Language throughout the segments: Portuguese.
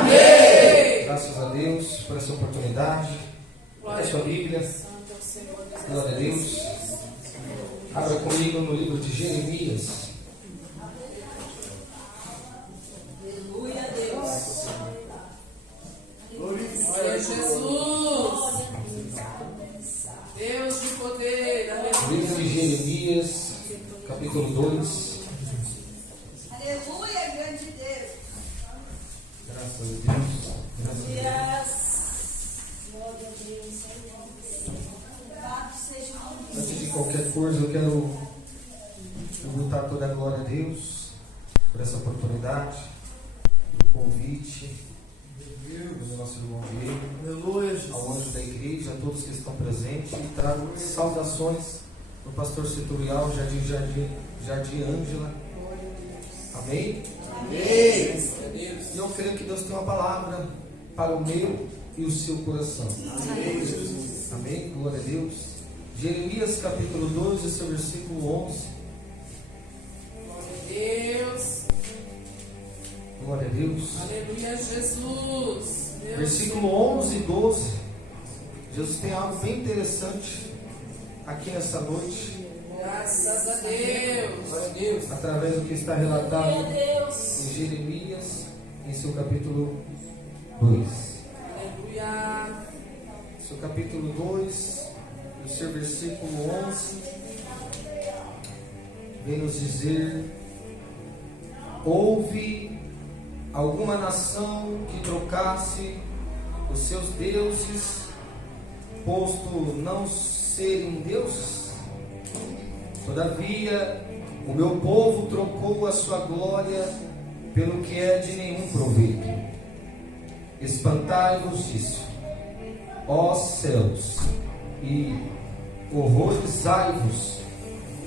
Amém. Graças a Deus por essa oportunidade. Glória a sua Bíblia. Glória a Deus. Abra comigo no livro de Jeremias. Aleluia a Deus. Glória a Jesus. Deus de poder. Aleluia. Livro de Jeremias, capítulo 2. Aleluia, grande Deus. Graças a Deus. Glória a Deus. Antes de qualquer coisa, eu quero tributar toda a glória a Deus por essa oportunidade, pelo convite do nosso irmão Diego, ao anjo da igreja, a todos que estão presentes, e trago saudações do pastor setorial Jardim Ângela. Amém? Amém. E eu creio que Deus tem uma palavra para o meu e o seu coração. Amém? Glória a Deus. Jeremias capítulo 2, esse é o versículo 11. Deus. Glória a Deus. Aleluia, Jesus. Deus. Versículo 11 e 12. Jesus tem algo bem interessante aqui nessa noite. Graças a Deus. Glória a Deus. Através do que está relatado Deus. em Jeremias, em seu capítulo 2. Aleluia. Seu capítulo 2, no seu versículo 11, vem nos dizer: houve alguma nação que trocasse os seus deuses, posto não serem deuses? Todavia, o meu povo trocou a sua glória pelo que é de nenhum proveito. Espantai-vos disso, ó céus, e horrorizai-vos,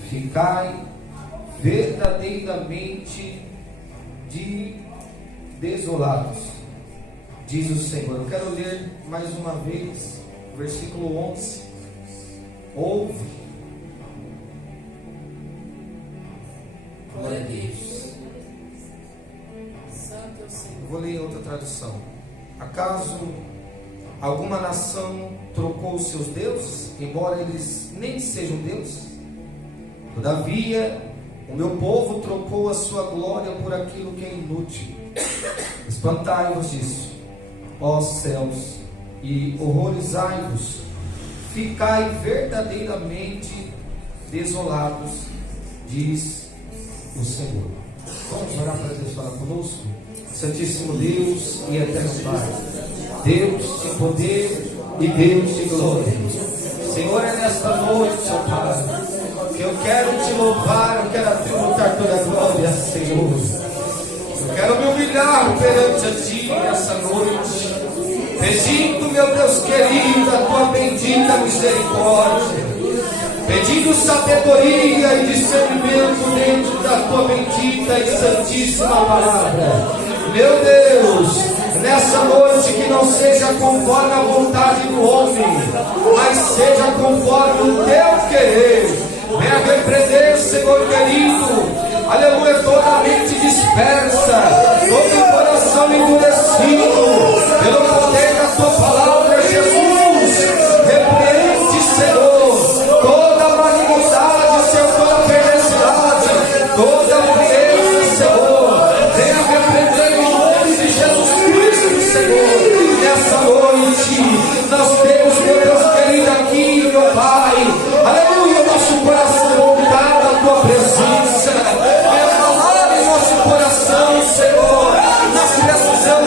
ficai verdadeiramente desolados, diz o Senhor. Eu quero ler mais uma vez o versículo 11. Ouve. Glória a Deus. Santo é o Senhor. Vou ler outra tradução. Acaso alguma nação trocou os seus deuses, embora eles nem sejam deuses? Todavia, o meu povo trocou a sua glória por aquilo que é inútil. Espantai-vos disso, ó céus, e horrorizai-vos, ficai verdadeiramente desolados, diz o Senhor. Vamos orar para Deus falar conosco? Santíssimo Deus e eterno Pai, Deus de poder e Deus de glória, Senhor, é nesta noite, ó Pai, que eu quero te louvar, eu quero tributar toda a glória, Senhor. Eu quero me humilhar perante a Ti nessa noite, pedindo, meu Deus querido, a Tua bendita misericórdia, pedindo sabedoria e discernimento dentro da Tua bendita e santíssima palavra. Meu Deus, nessa noite que não seja conforme a vontade do homem, mas seja conforme o Teu querer. Venha repreender, Senhor querido, aleluia, toda a mente dispersa, todo o coração endurecido, pelo poder da Tua palavra, Jesus. Repreende, Senhor, toda a malignidade, Senhor, toda a perversidade, toda a violência, Senhor. Venha repreender em nome de Jesus Cristo, Senhor. Nessa noite, nós temos, meu Deus querido, aqui, meu Pai, aleluia, nosso coração voltado à Tua presença. Venha falar em nosso coração, Senhor. Nós precisamos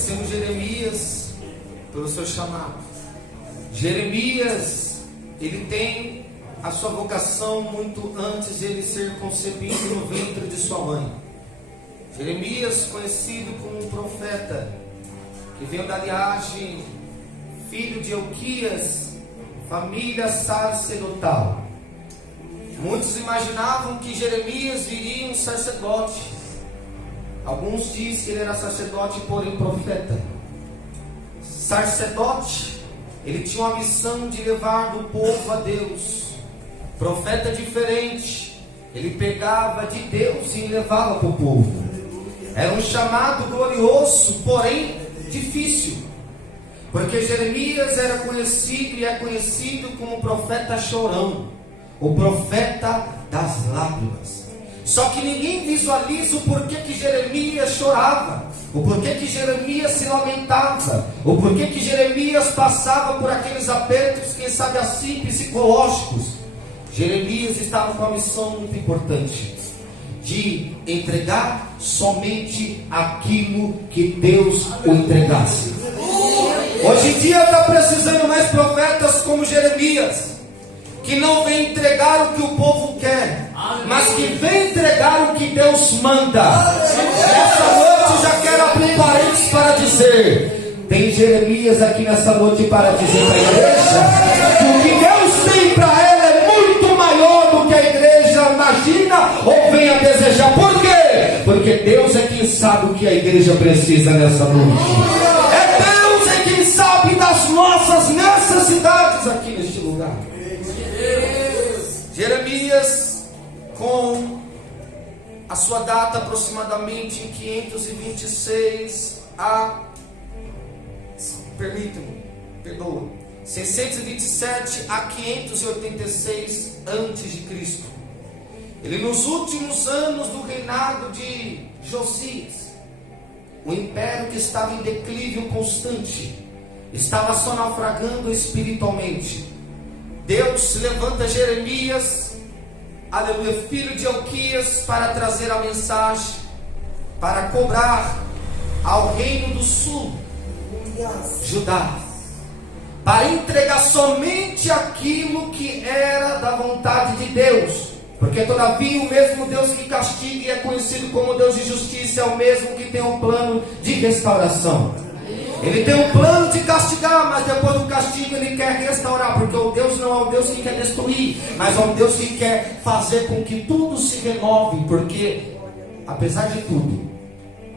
Nós temos Jeremias pelo seu chamado. Jeremias, ele tem a sua vocação muito antes de ele ser concebido no ventre de sua mãe. Jeremias, conhecido como um profeta, que veio da linhagem, filho de Elquias, família sacerdotal. Muitos imaginavam que Jeremias viria um sacerdote. Alguns dizem que ele era sacerdote, porém profeta. Sacerdote, ele tinha uma missão de levar do povo a Deus. Profeta diferente, ele pegava de Deus e levava para o povo. Era um chamado glorioso, porém difícil, porque Jeremias era conhecido e é conhecido como profeta chorão, o profeta das lágrimas. Só que ninguém visualiza o porquê que Jeremias chorava, o porquê que Jeremias se lamentava, o porquê que Jeremias passava por aqueles apertos, quem sabe assim, psicológicos. Jeremias estava com uma missão muito importante, de entregar somente aquilo que Deus o entregasse. Hoje em dia está precisando mais profetas como Jeremias, que não vem entregar o que o povo quer, mas que vem entregar o que Deus manda. Nessa noite eu já quero abrir parênteses para dizer: tem Jeremias aqui nessa noite para dizer para a igreja que o que Deus tem para ela é muito maior do que a igreja imagina ou venha desejar. Por quê? Porque Deus é quem sabe o que a igreja precisa nessa noite. É Deus é quem sabe das nossas necessidades aqui neste lugar. Jeremias, com a sua data aproximadamente em 526 a, permitam-me, perdoa, 627 a 586 antes de Cristo. Ele, nos últimos anos do reinado de Josias, o império que estava em declínio constante, estava só naufragando espiritualmente. Deus levanta Jeremias, aleluia, filho de Elquias, para trazer a mensagem, para cobrar ao reino do sul, Judá, para entregar somente aquilo que era da vontade de Deus. Porque todavia o mesmo Deus que castiga e é conhecido como Deus de justiça é o mesmo que tem um plano de restauração. Ele tem um plano de castigar, mas depois do castigo ele quer restaurar, porque o Deus não é um Deus que quer destruir, mas é um Deus que quer fazer com que tudo se renove. Porque apesar de tudo,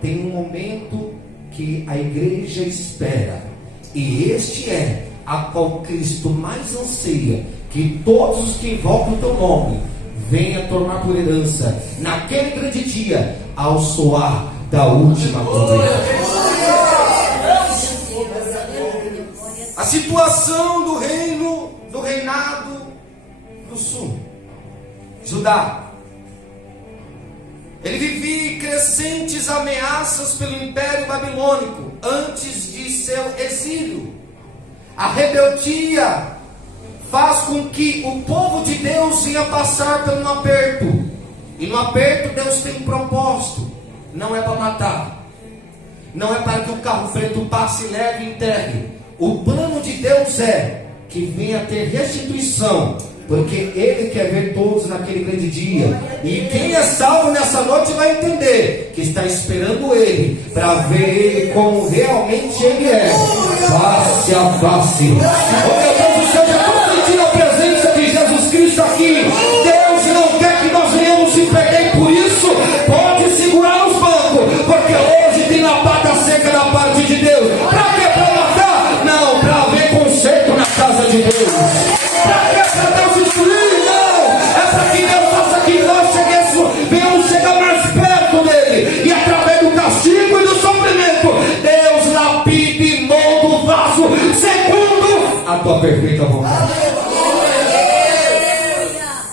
tem um momento que a igreja espera, e este é a qual Cristo mais anseia, que todos os que invocam o teu nome venha tomar por herança naquele grande dia, ao soar da última trombeta. A situação do reino, do reinado do sul, Judá, ele vivia crescentes ameaças pelo império babilônico antes de seu exílio. A rebeldia faz com que o povo de Deus venha passar por um aperto, e no aperto Deus tem um propósito. Não é para matar, não é para que o carro preto passe, leve e enterre. O plano de Deus é que venha ter restituição, porque Ele quer ver todos naquele grande dia. E quem é salvo nessa noite vai entender que está esperando Ele, para ver Ele como realmente Ele é, face a face. Oh meu Deus do céu, já estou sentindo a presença de Jesus Cristo aqui. Deus não quer que nós venhamos se perder, por isso pode segurar os bancos, porque hoje tem a pata seca da parte de Deus. Para quê? Para matar? Não, para ver conserto na casa de Deus. Para quê? Para Deus destruir? Não, é para que Deus faça que nós venhamos chegar mais perto dele, e através do castigo e do sofrimento, Deus lapide e molda o vaso segundo a tua perfeita vontade.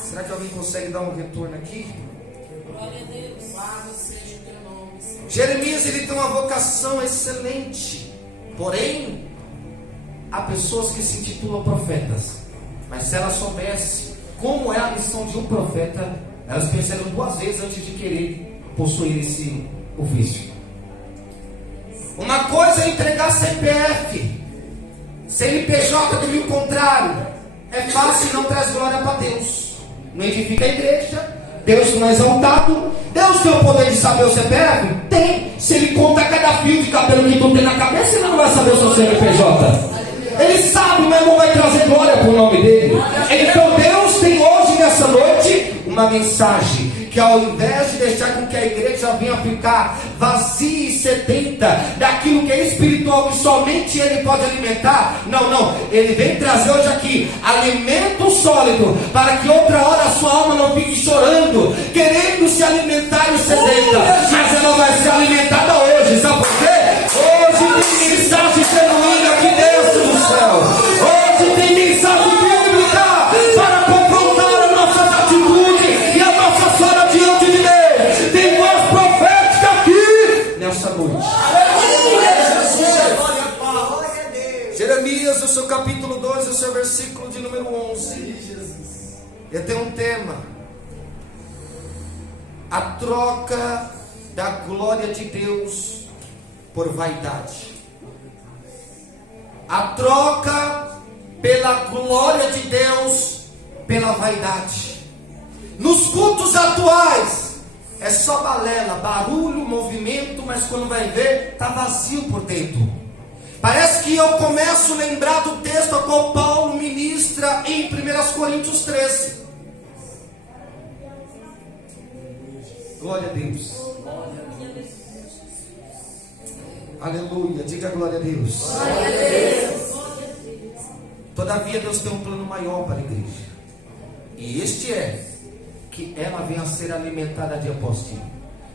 Será que alguém consegue dar um retorno aqui? Glória a Deus. Louvado seja o teu nome, Senhor. Jeremias, ele tem uma vocação excelente, porém há pessoas que se intitulam profetas, mas se elas soubessem como é a missão de um profeta, elas pensariam duas vezes antes de querer possuir esse ofício. Uma coisa é entregar CPF, CNPJ do contrário. É fácil e não traz glória para Deus. Não edifica a igreja. Deus não é exaltado. Deus tem o poder de saber o CPF? Tem. Se ele conta cada fio de cabelo que tu tem na cabeça, ele não vai saber o seu CNPJ. Ele sabe, mas não vai trazer glória para o nome dele. Então Deus tem hoje, nessa noite, uma mensagem que ao invés de deixar com que a igreja venha ficar vazia e sedenta daquilo que é espiritual, que somente Ele pode alimentar, não, Ele vem trazer hoje aqui alimento sólido, para que outra hora a sua alma não fique chorando, querendo se alimentar e sedenta, mas ela vai ser alimentada hoje, sabe por quê? Hoje tem mensagem genuína aqui dentro do céu, hoje tem mensagem bíblica para confrontar as nossas atitudes e a nossa fora diante de Deus. Tem voz profética aqui nessa noite. Jeremias, o seu capítulo 2, o seu versículo de número 11. Eu tenho um tema: a troca da glória de Deus por vaidade. A troca pela glória de Deus pela vaidade. Nos cultos atuais é só balela, barulho, movimento, mas quando vai ver, está vazio por dentro. Parece que eu começo a lembrar do texto a qual Paulo ministra em 1 Coríntios 13. Glória a Deus. Aleluia, diga glória a Deus. Glória a Deus. Todavia Deus tem um plano maior para a igreja, e este é que ela venha a ser alimentada dia após dia.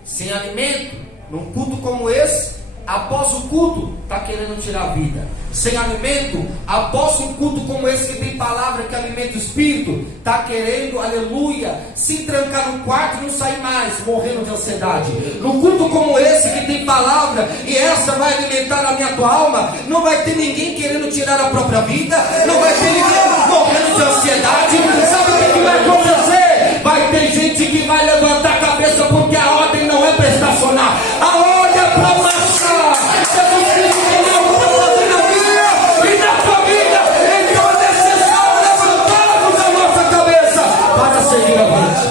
Sem alimento, num culto como esse, após o culto, está querendo tirar a vida. Sem alimento, após um culto como esse que tem palavra que alimenta o espírito, está querendo, aleluia, se trancar no quarto e não sair mais, morrendo de ansiedade. No culto como esse que tem palavra e essa vai alimentar a minha tua alma, não vai ter ninguém querendo tirar a própria vida, não vai ter ninguém morrendo de ansiedade. Sabe o que vai acontecer? Vai ter gente que vai levantar a cabeça, porque a ordem não é para estacionar, a ordem é para marchar. Jesus Cristo tem algo para fazer na minha e na tua vida. Então é necessário levantarmos a nossa cabeça para seguir avante.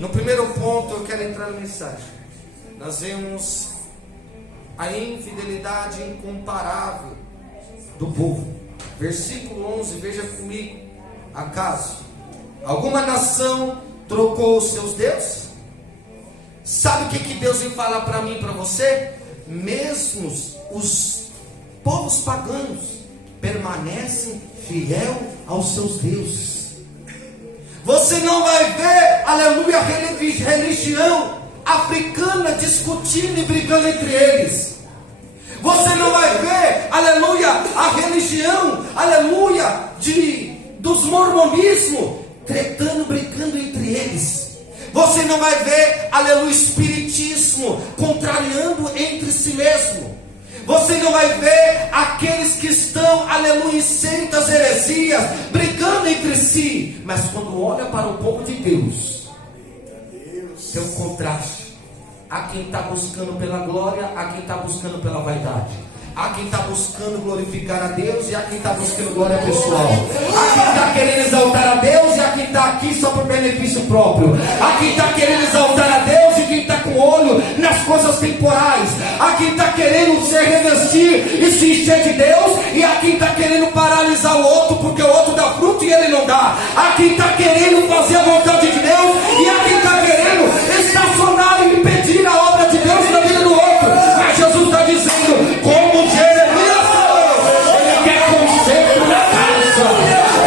No primeiro ponto eu quero entrar na mensagem. Nós vemos a infidelidade incomparável do povo. Versículo 11, veja comigo. Acaso alguma nação trocou os seus deuses? Sabe o que Deus vem falar para mim e para você? Mesmo os povos paganos permanecem fiel aos seus deuses. Você não vai ver, aleluia, religião africana discutindo e brigando entre eles. Você não vai ver, aleluia, a religião, aleluia, dos mormonismos tretando, brigando entre eles. Você não vai ver, aleluia, espiritismo contrariando entre si mesmo. Você não vai ver aqueles que estão, aleluia, em seitas, heresias, brigando entre si. Mas quando olha para o povo de Deus, tem um contraste. Há quem está buscando pela glória, há quem está buscando pela vaidade. Há quem está buscando glorificar a Deus e há quem está buscando glória pessoal. Há quem está querendo exaltar a Deus e há quem está aqui só por benefício próprio. Há quem está querendo exaltar a Deus e quem está com o olho nas coisas temporais. Há quem está querendo se revestir e se encher de Deus e há quem está querendo paralisar o outro porque o outro dá fruto e ele não dá. Há quem está querendo fazer a vontade de Deus e há quem está querendo estacionar e impedir a obra de Deus na vida do outro. Mas Jesus está dizendo, como Jeremias falou, ele quer conserto na casa,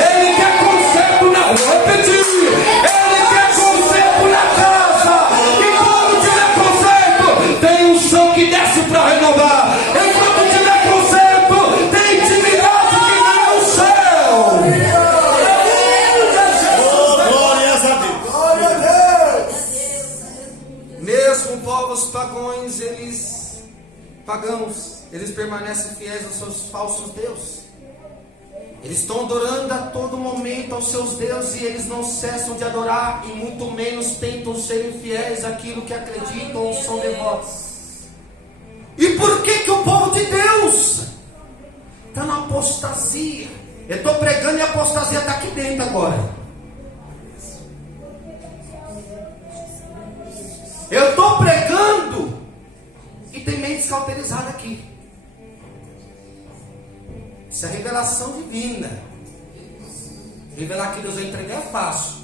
ele quer conserto na rua, ele quer conserto na casa, e quando tiver conserto, tem unção que desce para renovar, e quando tiver conserto, tem intimidade que vem no céu. Glórias a Deus. Glória a Deus. Mesmo povos pagãos, eles permanecem fiéis aos seus falsos deuses. Eles estão adorando a todo momento aos seus deuses e eles não cessam de adorar e muito menos tentam ser infiéis àquilo que acreditam ou são devotos. E por que o povo de Deus está na apostasia? Eu estou pregando e a apostasia está aqui dentro agora. Eu estou pregando e tem mente cauterizada aqui. Isso é revelação divina. Revelar que Deus vai entregar é fácil.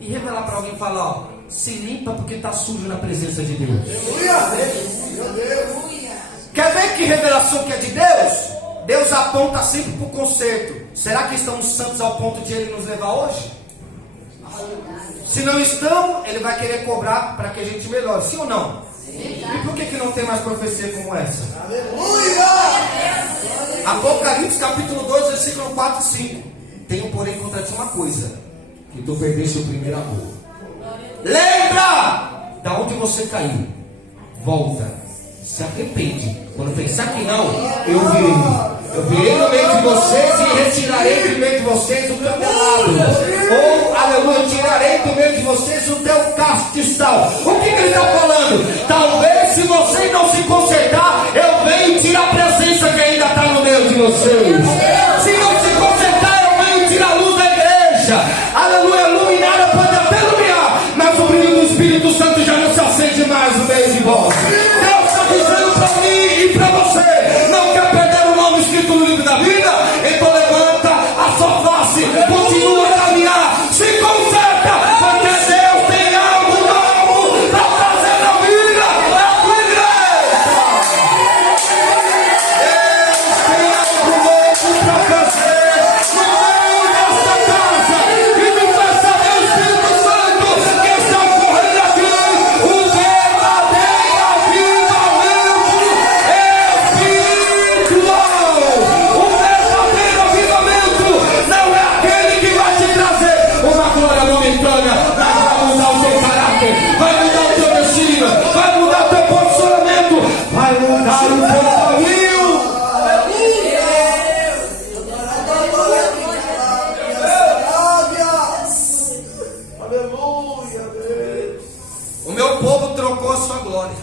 E revelar para alguém e falar, ó, se limpa porque está sujo na presença de Deus. Quer ver que revelação que é de Deus? Deus aponta sempre para o conserto. Será que estamos santos ao ponto de Ele nos levar hoje? Se não estamos, Ele vai querer cobrar para que a gente melhore. Sim ou não? E por que não tem mais profecia como essa? Apocalipse capítulo 2, versículo 4 e 5. Tenho porém contra ti uma coisa, que tu perdeste o primeiro amor. Lembra da onde você caiu. Volta, se arrepende. Quando pensar que não, eu virei no meio de vocês e retirarei do meio de vocês o teu pelado. Ou, aleluia, eu tirarei do meio de vocês o teu castiçal. O que ele está falando? Talvez se vocês não se consertar, eu venho tirar a presença que ainda está no meio de vocês. Se não se consertar, eu venho tirar a luz da igreja. Aleluia, iluminada pode até iluminar, mas o brilho do Espírito Santo já não se acende mais no meio de vós. Deus está dizendo para mim e para você, não quer perder o nome escrito no livro da vida? Então levanta a sua face, continua a caminhar, se conserta, porque Deus tem algo novo para fazer na vida da tua igreja. Deus tem algo novo para fazer no meio desta casa. E me faça ver o Espírito Santo que está correndo aqui, o verdadeiro avivamento espiritual. O verdadeiro avivamento não é aquele que vai te trazer uma glória momentânea, mas vai mudar o teu caráter, vai mudar o teu destino, vai mudar o teu posicionamento, vai mudar o teu caminho. O meu povo trocou a sua glória.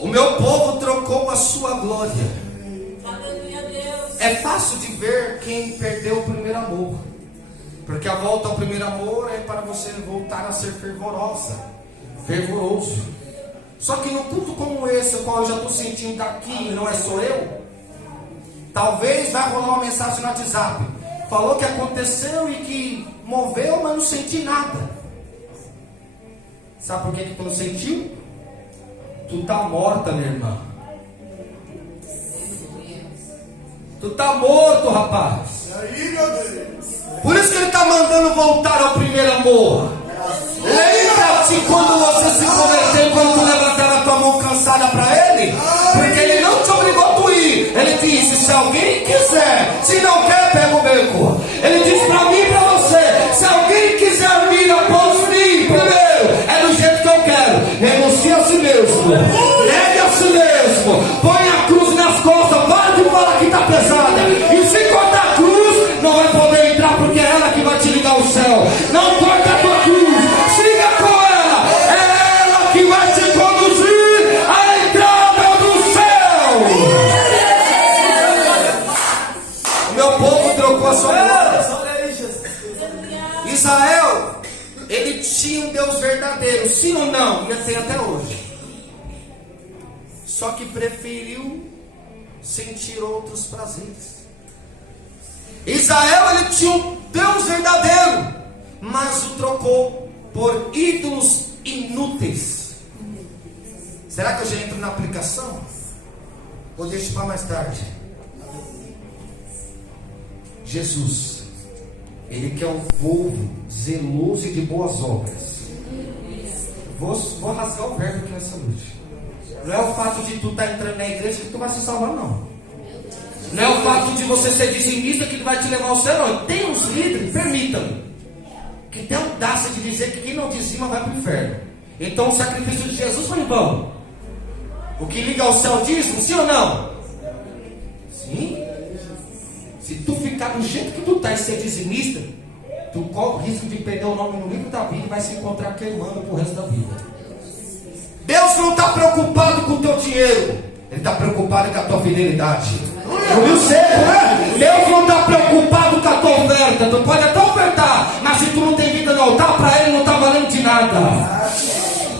O meu povo trocou a sua glória. É fácil de ver quem perdeu o primeiro amor, porque a volta ao primeiro amor é para você voltar a ser fervoroso. Só que no culto como esse, o qual eu já estou sentindo daqui, não é só eu, talvez vai rolar uma mensagem no WhatsApp, falou que aconteceu e que moveu, mas não senti nada. Sabe por que tu não sentiu? Tu tá morta, minha irmã. Tu tá morto, rapaz. Por isso que ele está mandando voltar ao primeiro amor. Lembra-te quando você se converteu, quando tu levantava a tua mão cansada para ele, porque ele não te obrigou a tu ir. Ele disse, se alguém quiser, se não quer, pega o beco. Ele disse para mim e para você, se alguém quiser vir após mim, primeiro, é do jeito que eu quero. Renuncie a si mesmo, negue a si mesmo, põe a cruz nas costas, para de falar que está pesada. E se cortar a cruz, não vai poder entrar, porque é ela que vai te ligar ao céu. Não corta a tua cruz, siga com ela, é ela que vai te conduzir à entrada do céu. O meu povo trocou a sua glória. Israel, ele tinha um Deus verdadeiro, sim ou não? E tem até hoje. Só que preferiu sentir outros prazeres. Israel, ele tinha um Deus verdadeiro, mas o trocou por ídolos inúteis. Será que eu já entro na aplicação? Ou deixo para mais tarde? Jesus, ele quer um povo zeloso e de boas obras. Vou rasgar o verbo aqui nessa noite. Não é o fato de tu estar entrando na igreja que tu vai se salvar, não. Não é o fato de você ser dizimista que vai te levar ao céu, não. Tem uns líderes, permitam-me, que tem audácia de dizer que quem não dizima vai para o inferno. Então o sacrifício de Jesus foi em vão. O que liga ao céu dízimo, sim ou não? Sim. ficar do jeito que tu tá e ser dizimista, tu corre o risco de perder o nome no livro da vida e vai se encontrar queimando pro resto da vida. Deus não está preocupado com o teu dinheiro, Ele está preocupado com a tua fidelidade. Ouviu seco, né? Deus não está preocupado com a tua oferta. Tu pode até ofertar, mas se tu não tem vida no altar, para Ele não está valendo de nada.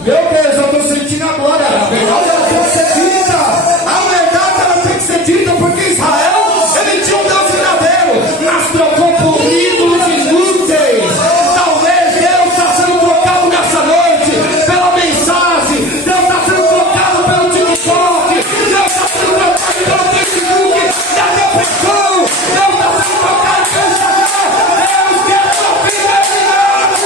Meu Deus, eu estou sentindo agora. A verdade ela tem que ser dita. A verdade ela tem que ser dita, porque Israel, ele tinha um Deus verdadeiro, mas trocou por ídolos inúteis. Talvez Deus está sendo trocado nessa noite pela mensagem. Deus está sendo trocado pelo TikTok. Deus está sendo trocado pelo Facebook. Da depressão. Deus está sendo trocado pelo Instagram. Deus quer sua fidelidade.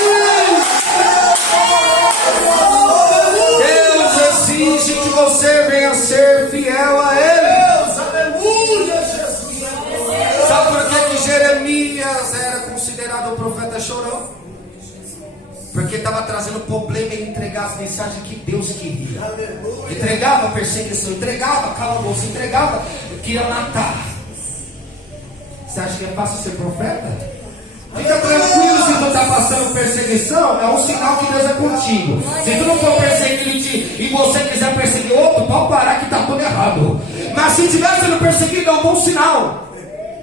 Deus exige que você venha ser fiel a Ele. Aleluia, Jesus. Sabe por que Jeremias era considerado o profeta chorão? Porque estava trazendo problema em entregar as mensagens que Deus queria. Entregava perseguição, entregava calabouço, entregava, queria matar. Você acha que é fácil ser profeta? Fica tranquilo, se tu está passando perseguição, é um sinal que Deus é contigo. Se tu não for perseguido e você quiser perseguir outro, pode parar que está tudo errado. Mas se estiver sendo perseguido, é um bom sinal.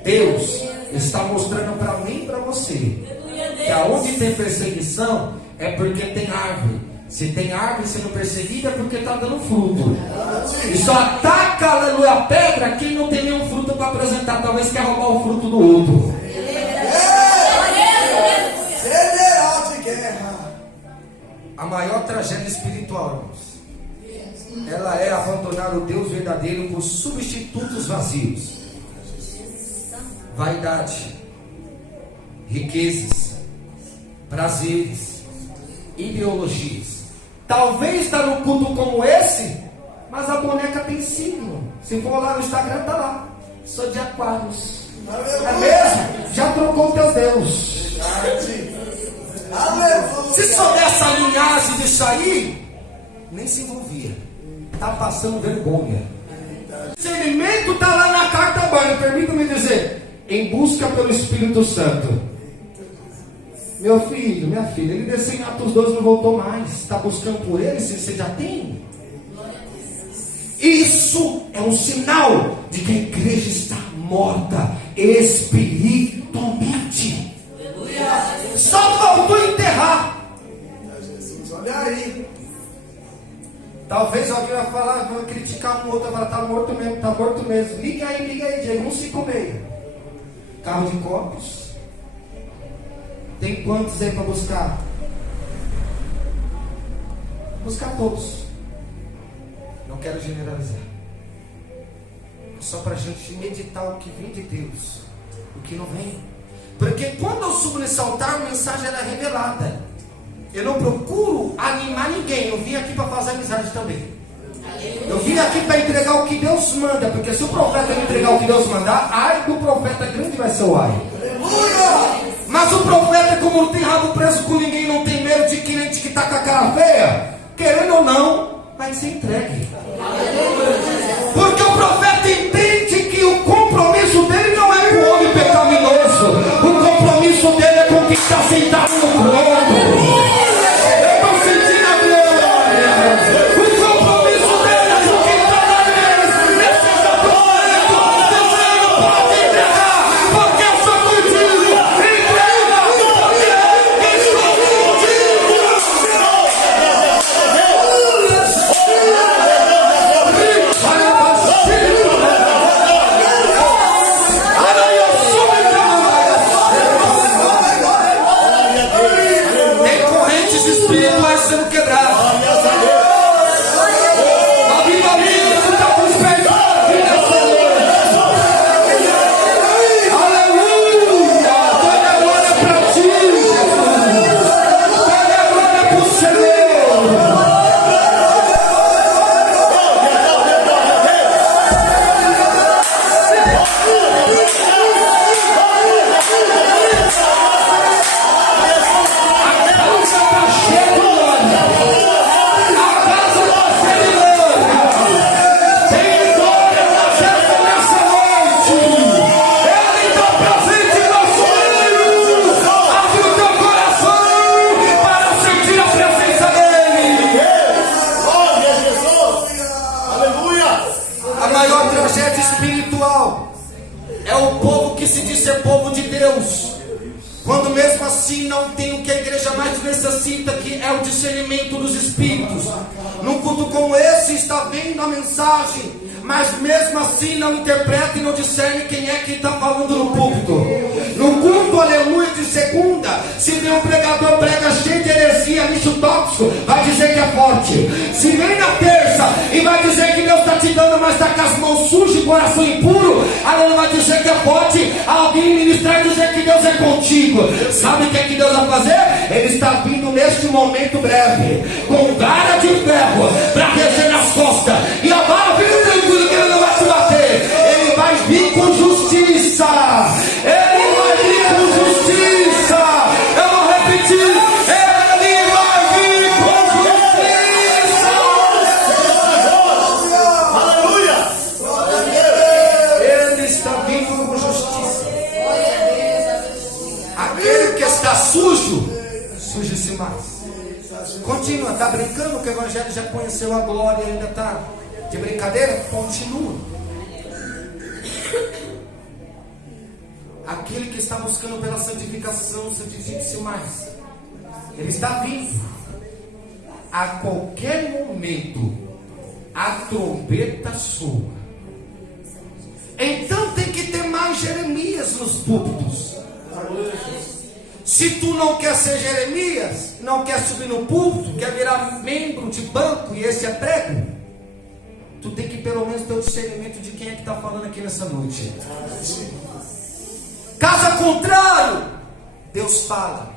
Deus está mostrando para mim e para você que aonde tem perseguição é porque tem árvore. Se tem árvore sendo perseguida é porque está dando fruto. E só ataca, aleluia, a pedra quem não tem nenhum fruto para apresentar. Talvez quer roubar o fruto do outro. General de guerra. A maior tragédia espiritual, irmãos, ela é abandonar o Deus verdadeiro por substitutos vazios. Vaidade, riquezas, prazeres, ideologias. Talvez está num culto como esse, mas a boneca tem signo. Se for lá no Instagram, está lá. Sou de Aquários. É mesmo? Já trocou o teu Deus. Se sou dessa linhagem disso aí, nem se envolvia. Está passando vergonha. O discernimento está lá na carta banho. Permita-me dizer, em busca pelo Espírito Santo. Meu filho, minha filha, ele desceu em Atos 12 e não voltou mais. Está buscando por ele, se você já tem. Isso é um sinal de que a igreja está morta espiritualmente. Só faltou enterrar. Olha aí. Talvez alguém vai falar, vai criticar um outro, vai falar, tá morto mesmo. Liga aí, Diego, 156. Carro de copos. Tem quantos aí para buscar? Buscar todos. Não quero generalizar. Só para a gente meditar o que vem de Deus, o que não vem. Porque quando eu subo nesse altar, a mensagem era revelada. Eu não procuro animar ninguém. Eu vim aqui para fazer amizade também. Eu vim aqui para entregar o que Deus manda. Porque se o profeta não entregar o que Deus mandar, ai do profeta grande vai ser o ai. Mas o profeta, como não tem rabo preso com ninguém, não tem medo de crente que está com a cara feia, querendo ou não, vai ser entregue. Porque o profeta entende que o compromisso dele não é com o homem pecaminoso. O compromisso dele é com quem está sentado no trono. ser povo de Deus. Quando mesmo assim não tem o que a igreja mais necessita, que é o discernimento dos espíritos. Num culto como esse está vendo a mensagem, mas mesmo assim não interpreta e não discerne quem é que está falando no púlpito. No culto, aleluia, de segunda, se vem um pregador prega cheio de heresia, lixo tóxico, vai dizer que é forte. Se vem na terça e vai dizer que Deus está te dando, mas está com as mãos sujas e coração impuro, aleluia, vai dizer que é forte. Alguém ministrar e dizer que Deus é contigo. Sabe o que é que Deus vai fazer? Ele está vindo neste momento breve, com vara de ferro, para reger nas costas. E a vara fica tranquilo que ele não vai te bater. Ele vai vir com justiça. Ele vai vir com justiça. Eu vou repetir. Ele vai vir com justiça. Aleluia! Ele está vindo com justiça. Aquele que está sujo, suje-se mais. Continua, está brincando que o evangelho já conheceu a glória e ainda está de brincadeira? Continua. Aquele que está buscando pela santificação, santifique-se mais. Ele está vindo. A qualquer momento a trombeta soa. Então tem que ter mais Jeremias nos púlpitos. Se tu não quer ser Jeremias, não quer subir no púlpito, quer virar membro de banco e esse é prego, tu tem que pelo menos ter o discernimento de quem é que está falando aqui nessa noite. Caso contrário, Deus fala.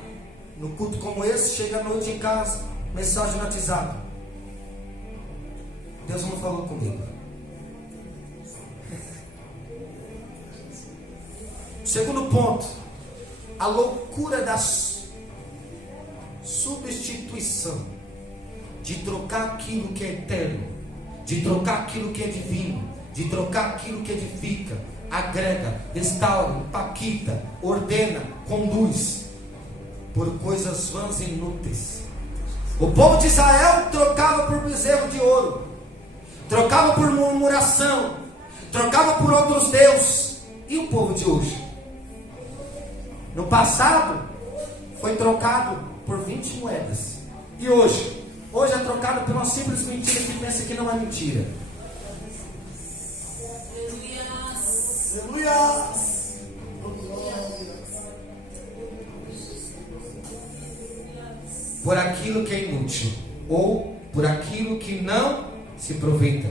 No culto como esse, chega à noite em casa, mensagem no WhatsApp. Deus não falou comigo. Segundo ponto, a loucura da substituição, de trocar aquilo que é eterno, de trocar aquilo que é divino, de trocar aquilo que edifica, agrega, restaura, impacta, ordena, conduz, por coisas vãs e inúteis. O povo de Israel trocava por bezerro de ouro, trocava por murmuração, trocava por outros deuses. E o povo de hoje? No passado foi trocado por 20 moedas. E hoje? Hoje é trocado por uma simples mentira que pensa que não é mentira. Aleluia! Por aquilo que é inútil, ou por aquilo que não se aproveita.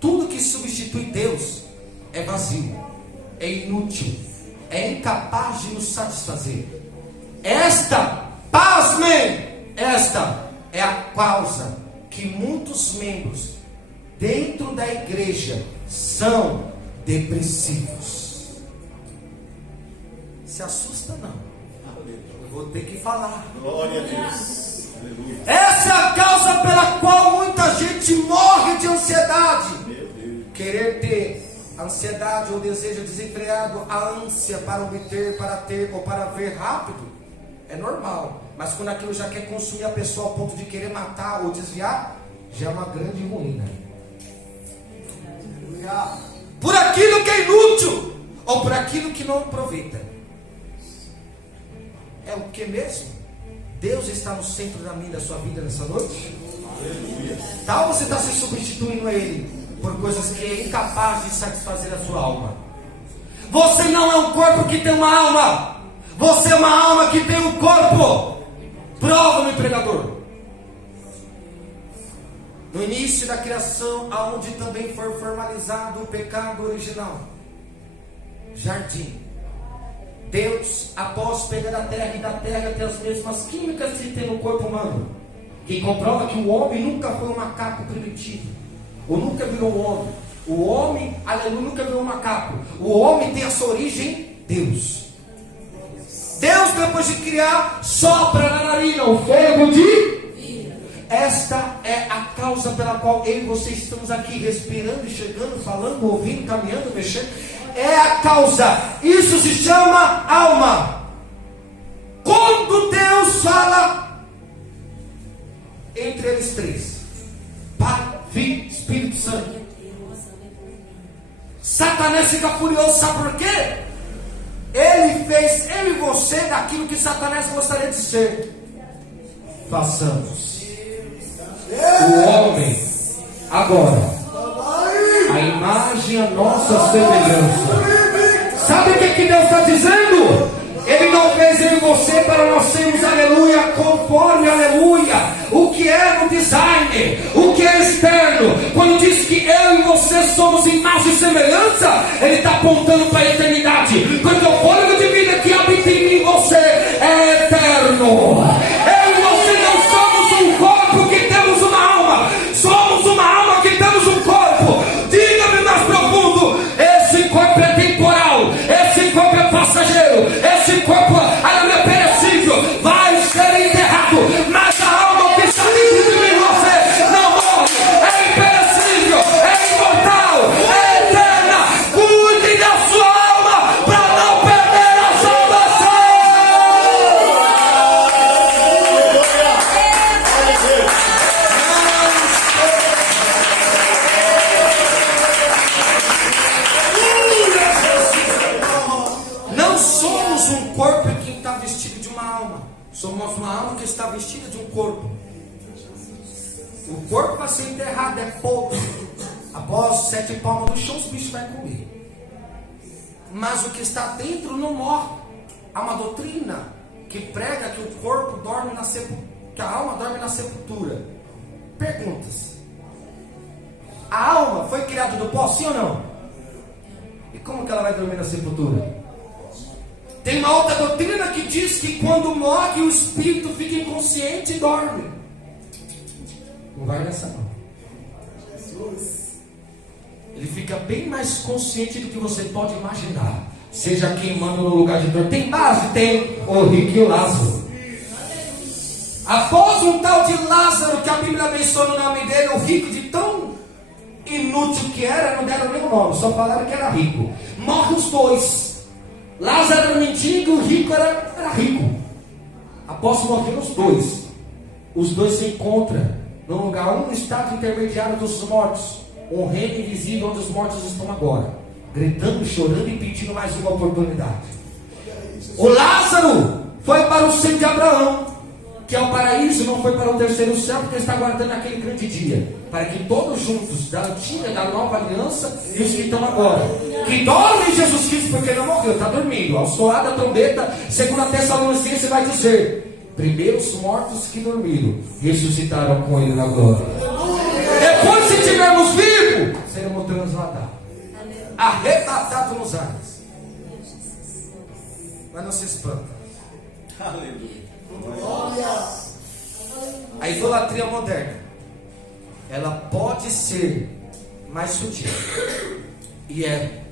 Tudo que substitui Deus é vazio, é inútil, é incapaz de nos satisfazer. Pasmem, esta é a causa que muitos membros dentro da igreja são depressivos. Se assusta não, eu vou ter que falar. Glória a Deus. Aleluia. Essa é a causa pela qual muita gente morre de ansiedade. Querer ter ansiedade ou desejo desenfreado, a ânsia para obter, para ter ou para ver rápido, é normal. Mas quando aquilo já quer consumir a pessoa ao ponto de querer matar ou desviar, já é uma grande ruína. Por aquilo que é inútil, ou por aquilo que não aproveita. É o que mesmo? Deus está no centro da minha, da sua vida nessa noite? Tal você está se substituindo a Ele por coisas que é incapaz de satisfazer a sua alma. Você não é um corpo que tem uma alma. Você é uma alma que tem um corpo. Prova-me, pregador. No início da criação, aonde também foi formalizado o pecado original, jardim. Deus, após pegar da terra e da terra ter as mesmas químicas que tem no corpo humano, que comprova que o homem nunca foi um macaco primitivo, ou nunca virou um homem. O homem, aleluia, nunca virou um macaco. O homem tem a sua origem, Deus. Deus, depois de criar, sopra na narina o fôlego de vida. Esta é a causa pela qual eu e você estamos aqui, respirando, chegando, falando, ouvindo, caminhando, mexendo. É a causa. Isso se chama alma. Quando Deus fala entre eles três, Pai, Filho, Espírito Santo, Satanás fica furioso, sabe por quê? Ele fez eu e você daquilo que Satanás gostaria de ser. Façamos o homem agora a imagem e a nossa semelhança. Sabe o que Deus está dizendo? Ele não fez eu e você para nós sermos, aleluia, conforme, aleluia, o que é no design, o que é externo. Quando diz que eu e você somos imagem e semelhança, Ele está apontando para a eternidade. Porque o fôlego de vida que habita em mim e você é eterno. Eu e você não somos um corpo que temos uma alma. Somos uma alma que temos um corpo. Diga-me mais profundo: esse corpo é temporal, esse corpo é passageiro, esse corpo é perecível, vai ser enterrado, mas a alma que está dentro de mim e você não morre, é imperecível, é imortal, é eterna. Cuide da sua alma para não perder a salvação. Não somos um corpo que está vestido de uma alma. Somos uma alma que está vestida de um corpo. O corpo vai ser enterrado, é pouco. Após 7 palmas no chão, os bichos vão comer. Mas o que está dentro não morre. Há uma doutrina que prega que o corpo dorme na sepultura, que a alma dorme na sepultura. Perguntas: a alma foi criada do pó, sim ou não? E como que ela vai dormir na sepultura? Tem uma outra doutrina que diz que quando morre o espírito fica inconsciente e dorme. Não vai nessa não. Ele fica bem mais consciente do que você pode imaginar. Seja queimando no lugar de dor. Tem base? Tem. O rico e o Lázaro. Após um tal de Lázaro, que a Bíblia menciona o nome dele, o rico, de tão inútil que era, não deram nem o nome, só falaram que era rico. Morre os dois. Lázaro era mendigo e o rico era rico. Após morrer os dois se encontram num lugar, um estado intermediário dos mortos, um reino invisível onde os mortos estão agora, gritando, chorando e pedindo mais uma oportunidade. O Lázaro foi para o seio de Abraão, que é o paraíso, não foi para o terceiro céu, porque está aguardando aquele grande dia, para que todos juntos, da antiga, da nova aliança, e os que estão agora, que dormem em Jesus Cristo, porque não morreu, está dormindo, ao soar da trombeta, segundo a Tessalonicenses vai dizer: primeiro os mortos que dormiram, ressuscitaram com ele na glória. Depois, se estivermos vivos, seremos transladados, arrebatados nos ares. Mas não se espanta. Aleluia. A idolatria moderna, ela pode ser mais sutil, e é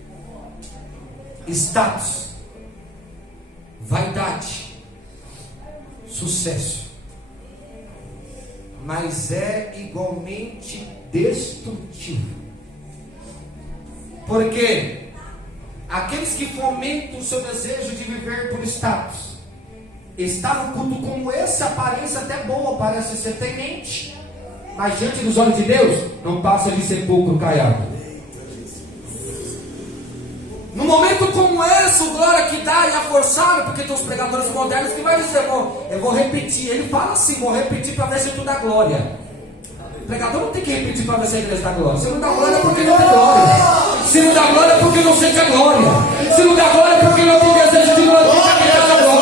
status, vaidade, sucesso, mas é igualmente destrutivo. Porque aqueles que fomentam o seu desejo de viver por status, estar no culto como esse, a aparência até boa, parece ser temente, mas diante dos olhos de Deus, não passa de sepulcro caiado. No momento como esse, o glória que dá e a forçada, porque tem os pregadores modernos que vai dizer: eu vou repetir. Ele fala assim: vou repetir para ver se tu dá glória. O pregador não tem que repetir para ver se a igreja dá glória. Se não dá glória é porque não tem glória. Se não dá glória é porque não sente a glória. Se não dá glória é porque não tem desejo de glorificar quem dá glória.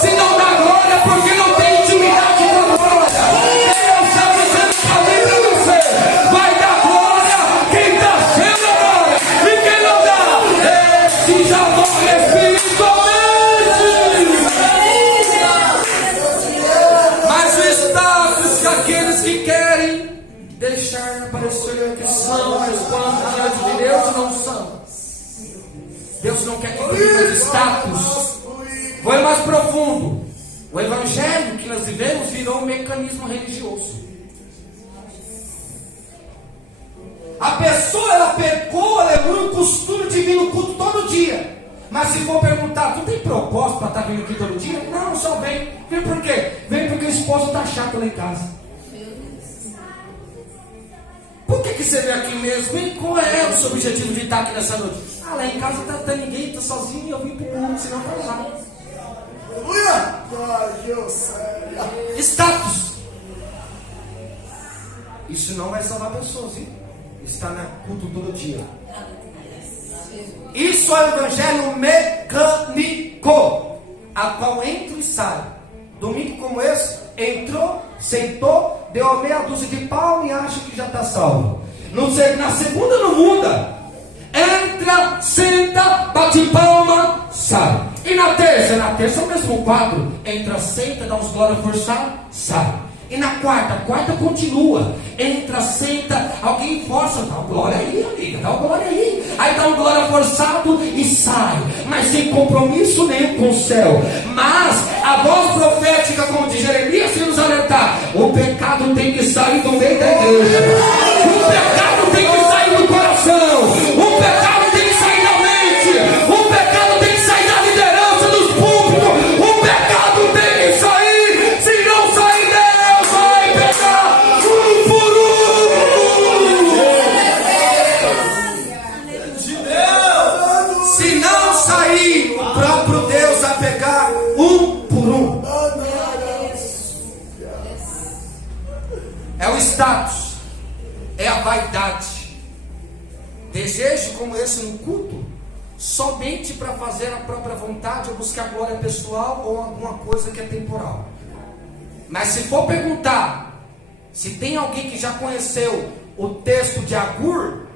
Se não dá glória é porque não tem intimidade com a glória. Deus está dizendo para você: vai dar glória quem está sendo a glória, e quem não dá, esse já morre espiritualmente. Mas o status que aqueles que querem deixar parecer que são, mas quando diante de Deus não são. Deus não quer que tenha status. Foi mais profundo. O evangelho que nós vivemos virou um mecanismo religioso. A pessoa, ela pegou, aleluia, o costume de vir no culto todo dia. Mas se for perguntar: tu tem propósito para estar vindo aqui todo dia? Não, só vem. Vem por quê? Vem porque o esposo está chato lá em casa. Por que que você veio aqui mesmo? E qual é o seu objetivo de estar aqui nessa noite? Ah, lá em casa tá ninguém, tô sozinho e eu vim pro mundo, senão tá lá. Status. Isso não vai salvar pessoas, hein? Está na culto todo dia. Isso é o evangelho mecânico, a qual entra e sai. Domingo como esse, entrou, sentou, deu a meia dúzia de pau e acha que já está salvo. Na segunda não muda. Entra, senta, bate palma, sai. E na terça é o mesmo quadro. Entra, senta, dá uns glória forçado, sai. E na quarta, a quarta continua. Entra, senta, alguém força, dá um glória aí, amiga, dá um glória aí. Aí dá um glória forçado e sai. Mas sem compromisso nenhum com o céu. Mas a voz profética, como de Jeremias, se nos alertar: o pecado tem que sair do meio da igreja. O pecado tem que sair do coração. O pecado tem que sair da mente. O pecado tem que sair da liderança dos púlpitos. O pecado tem que sair. Se não sair, Deus vai pegar um por um. Se não sair, o próprio Deus vai pegar um por um. É o status, é a vaidade. Desejo como esse no culto, somente para fazer a própria vontade ou buscar glória pessoal ou alguma coisa que é temporal. Mas se for perguntar se tem alguém que já conheceu o texto de Agur,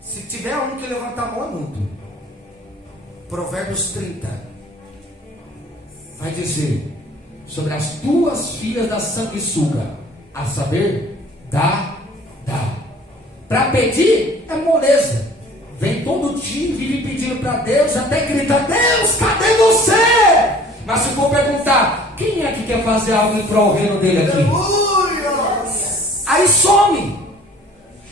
se tiver um que levantar a mão, é muito. Provérbios 30 vai dizer sobre as duas filhas da sanguessuga, a saber, dá. Para pedir é moleza. Vem todo dia e vive pedindo para Deus, até grita: Deus, cadê você? Mas se for perguntar, quem é que quer fazer algo em prol do reino dele aqui? Aí some.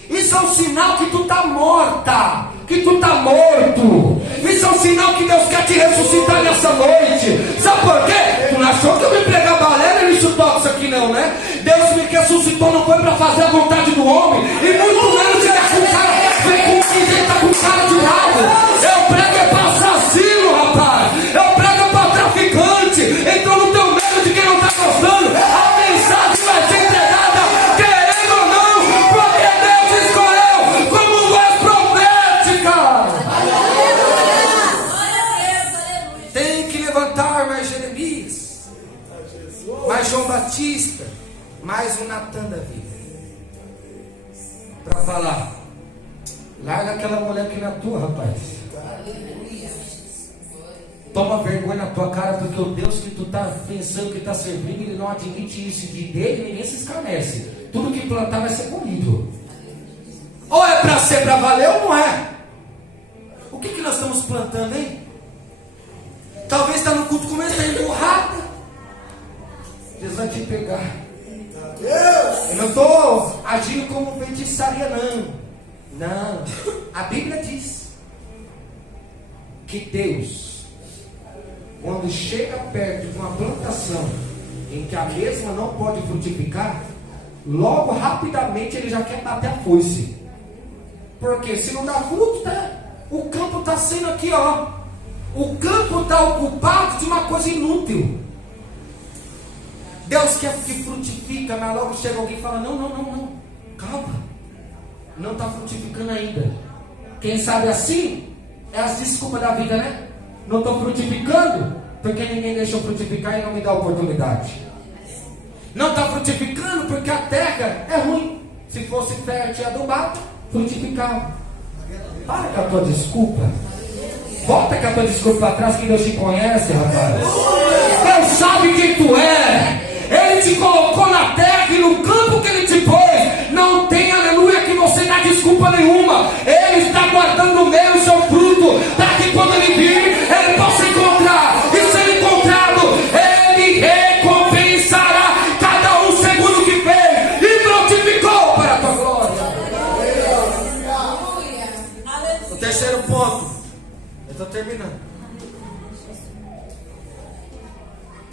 Isso é um sinal que tu está morta, que tu está morto. Isso é um sinal que Deus quer te ressuscitar nessa noite. Sabe por quê? Tu não achou que eu me pregar balela e isso toca isso aqui não, né? Deus me ressuscitou não foi para fazer a vontade do homem, e muito menos ele com cara, vem com quem tá com cara de rabo. Eu prego é para assassino, rapaz. Eu prego é para traficante. Entrou no teu medo de quem não está gostando. A mensagem vai ser entregada, querendo ou não, porque Deus escolheu como voz profética. Tem que levantar mais Jeremias, mais João Batista, mais o Natan da vida, para falar: larga aquela mulher aqui na tua, rapaz. Toma vergonha na tua cara, porque o Deus que tu está pensando que está servindo, ele não admite isso de dele, ninguém se escarnece. Tudo que plantar vai ser colhido. Ou é para ser para valer ou não é. O que nós estamos plantando, hein? Talvez está no culto começo, está emburrada. Deus vai te pegar. Eu não estou agindo como feitiçaria, não. A Bíblia diz que Deus, quando chega perto de uma plantação em que a mesma não pode frutificar, logo rapidamente ele já quer bater a foice. Porque se não dá fruto, o campo está sendo aqui, ó. O campo está ocupado de uma coisa inútil. Deus quer que frutifica, mas logo chega alguém e fala: não, calma, não está frutificando ainda. Quem sabe assim é as desculpas da vida, né? Não estou frutificando porque ninguém deixou frutificar e não me dá oportunidade. Não está frutificando porque a terra é ruim. Se fosse fértil e adubada, frutificava. Para com a tua desculpa. Volta com a tua desculpa para trás, que Deus te conhece, rapaz. Deus sabe quem tu é. Ele te colocou na terra e no campo que ele te pôs. Não tem, aleluia, que você dá desculpa nenhuma. Ele está guardando o meu e seu fruto, para que quando ele vir, ele possa encontrar. E se ele encontrado, ele recompensará cada um segundo o que fez e frutificou para a tua glória. O terceiro ponto, eu estou terminando.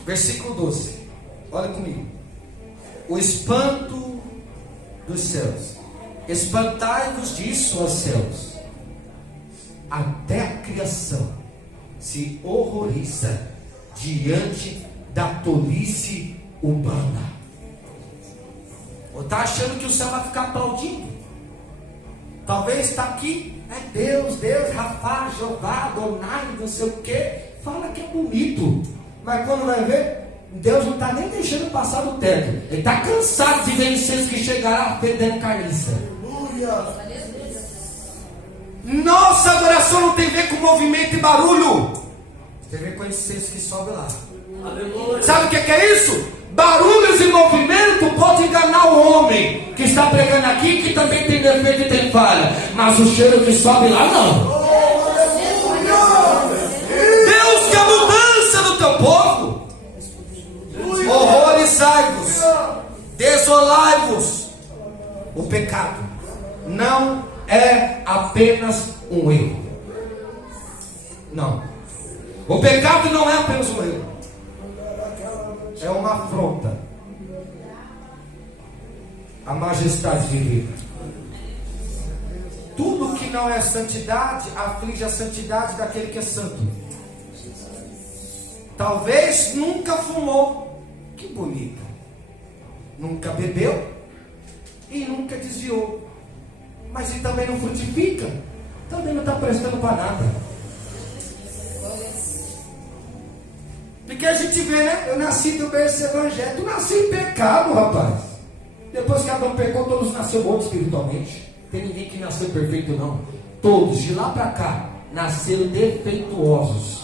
Versículo 12. Olha comigo. O espanto dos céus. Espantai-vos disso, ó céus. Até a criação se horroriza diante da tolice humana. Ou está achando que o céu vai ficar aplaudindo? Talvez está aqui, Deus, Rafa, Jeová, Donai, não sei o que. Fala que é bonito, mas quando vai ver, Deus não está nem deixando passar do teto. Ele está cansado de ver incenso que chegará fedendo carniça. Aleluia. Nossa adoração não tem a ver com movimento e barulho, tem a ver com incenso que sobe lá. Aleluia. Sabe o que é isso? Barulhos e movimento pode enganar o homem que está pregando aqui, que também tem defeito e tem falha, mas o cheiro que sobe lá não. Deus quer mudança no teu povo. Horrorizai-vos, desolai-vos. O pecado não é apenas um erro. Não. O pecado não é apenas um erro. É uma afronta à majestade divina. Tudo que não é santidade aflige a santidade daquele que é santo. Talvez nunca fumou, que bonito. Nunca bebeu e nunca desviou. Mas e também não frutifica, também não está prestando para nada. Porque a gente vê, né? Eu nasci do berço evangélico, nasci em pecado, rapaz. Depois que Adão pecou, todos nasceram bons espiritualmente. Tem ninguém que nasceu perfeito, não. Todos, de lá para cá, nasceram defeituosos.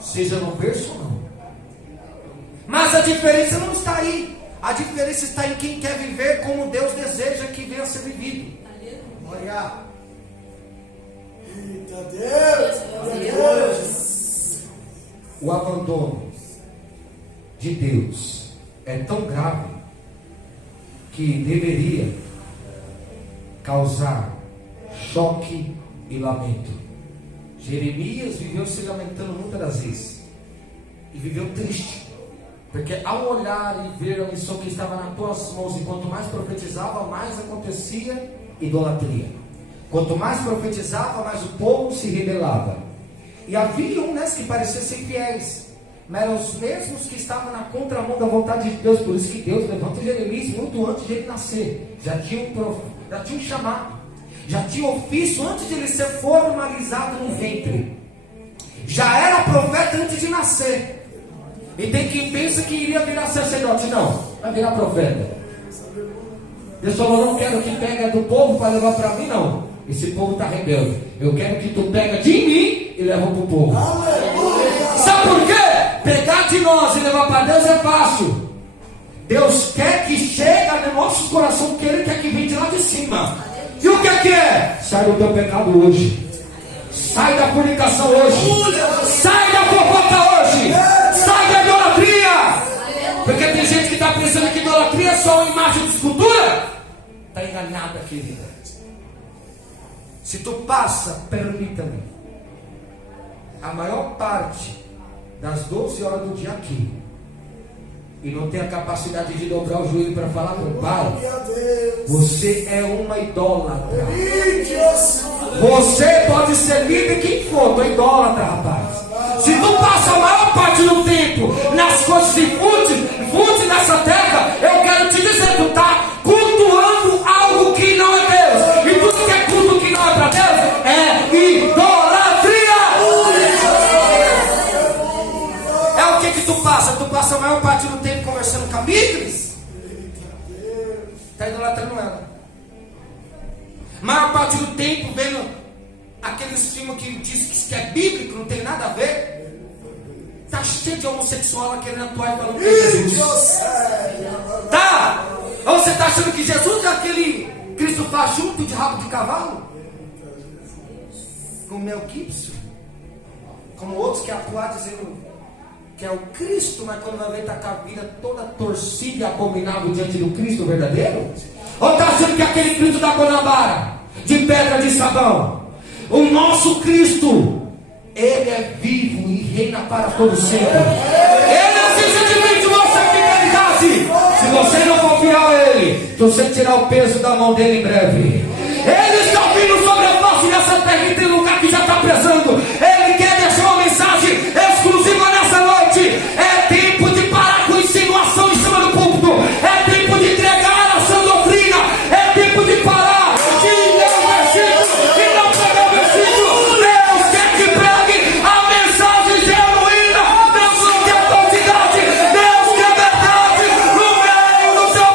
Seja no berço ou não. Mas a diferença não está aí. A diferença está em quem quer viver como Deus deseja que venha a ser vivido. Olha. Eita Deus! O abandono de Deus é tão grave que deveria causar choque e lamento. Jeremias viveu se lamentando muitas das vezes e viveu triste, porque ao olhar e ver a missão que estava nas tuas mãos, e quanto mais profetizava, mais acontecia idolatria. Quanto mais profetizava, mais o povo se rebelava. E havia que pareciam ser fiéis, mas eram os mesmos que estavam na contramão da vontade de Deus. Por isso que Deus levanta Jeremias muito antes de ele nascer. Já tinha um chamado, já tinha ofício antes de ele ser formalizado no ventre. Já era profeta antes de nascer. E tem quem pensa que iria virar sacerdote. Não, vai virar profeta. Deus falou: não quero que pega do povo para levar para mim, não. Esse povo está rebelde. Eu quero que tu pega de mim e leva para o povo. Aleluia. Sabe por quê? Pegar de nós e levar para Deus é fácil. Deus quer que chegue no nosso coração, porque Ele quer que venha de lá de cima. E o que é? Sai do teu pecado hoje. Sai da fornicação hoje. Sai da fofoca hoje. Sai da idolatria. Porque tem gente que está pensando que idolatria é só uma imagem de escultura. Está enganada, querida. Se tu passa, permita-me, a maior parte das 12 horas do dia aqui, e não tem a capacidade de dobrar o joelho para falar com o Pai, você é uma idólatra. Você pode ser líder quem for, tu é idólatra, rapaz. Se tu passa a maior parte do tempo nas coisas de fúteis nessa terra, eu quero te dizer, tu está cultuando algo que não é Deus. E tudo que é culto que não é para Deus é idolatria. É o que tu passa? Tu passa a maior parte do tempo conversando com a Bíblia. Está idolatrando ela. Maior parte do tempo vendo aqueles filmes que diz que é bíblico, não tem nada a ver. Está cheio de homossexual lá querendo atuar e falando que é Jesus. Tá? Ou você está achando que Jesus é aquele Cristo fajuto de rabo de cavalo? Com Mel Gibson? Como outros que atuar dizendo que é o Cristo, mas quando vai ver está com a vida toda torcida e abominável diante do Cristo verdadeiro? Ou está achando que é aquele Cristo da Guanabara, de pedra de sabão? O nosso Cristo, Ele é vivo e reina para todo sempre. Ele exige de mim de você fidelidade. Se você não confiar a Ele, Se você tirar o peso da mão dele em breve, ele está vindo sobre a face dessa terra e tem lugar que já está pesando. Ele quer deixar uma mensagem exclusiva nessa noite. É tempo de parar com insinuação em cima do púlpito. É tempo de entregar a sã doutrina. É tempo de parar de ler o versículo e não pegar o versículo. Deus quer que pregue a mensagem genuína. Deus não quer quantidade. Deus quer verdade no meio do seu.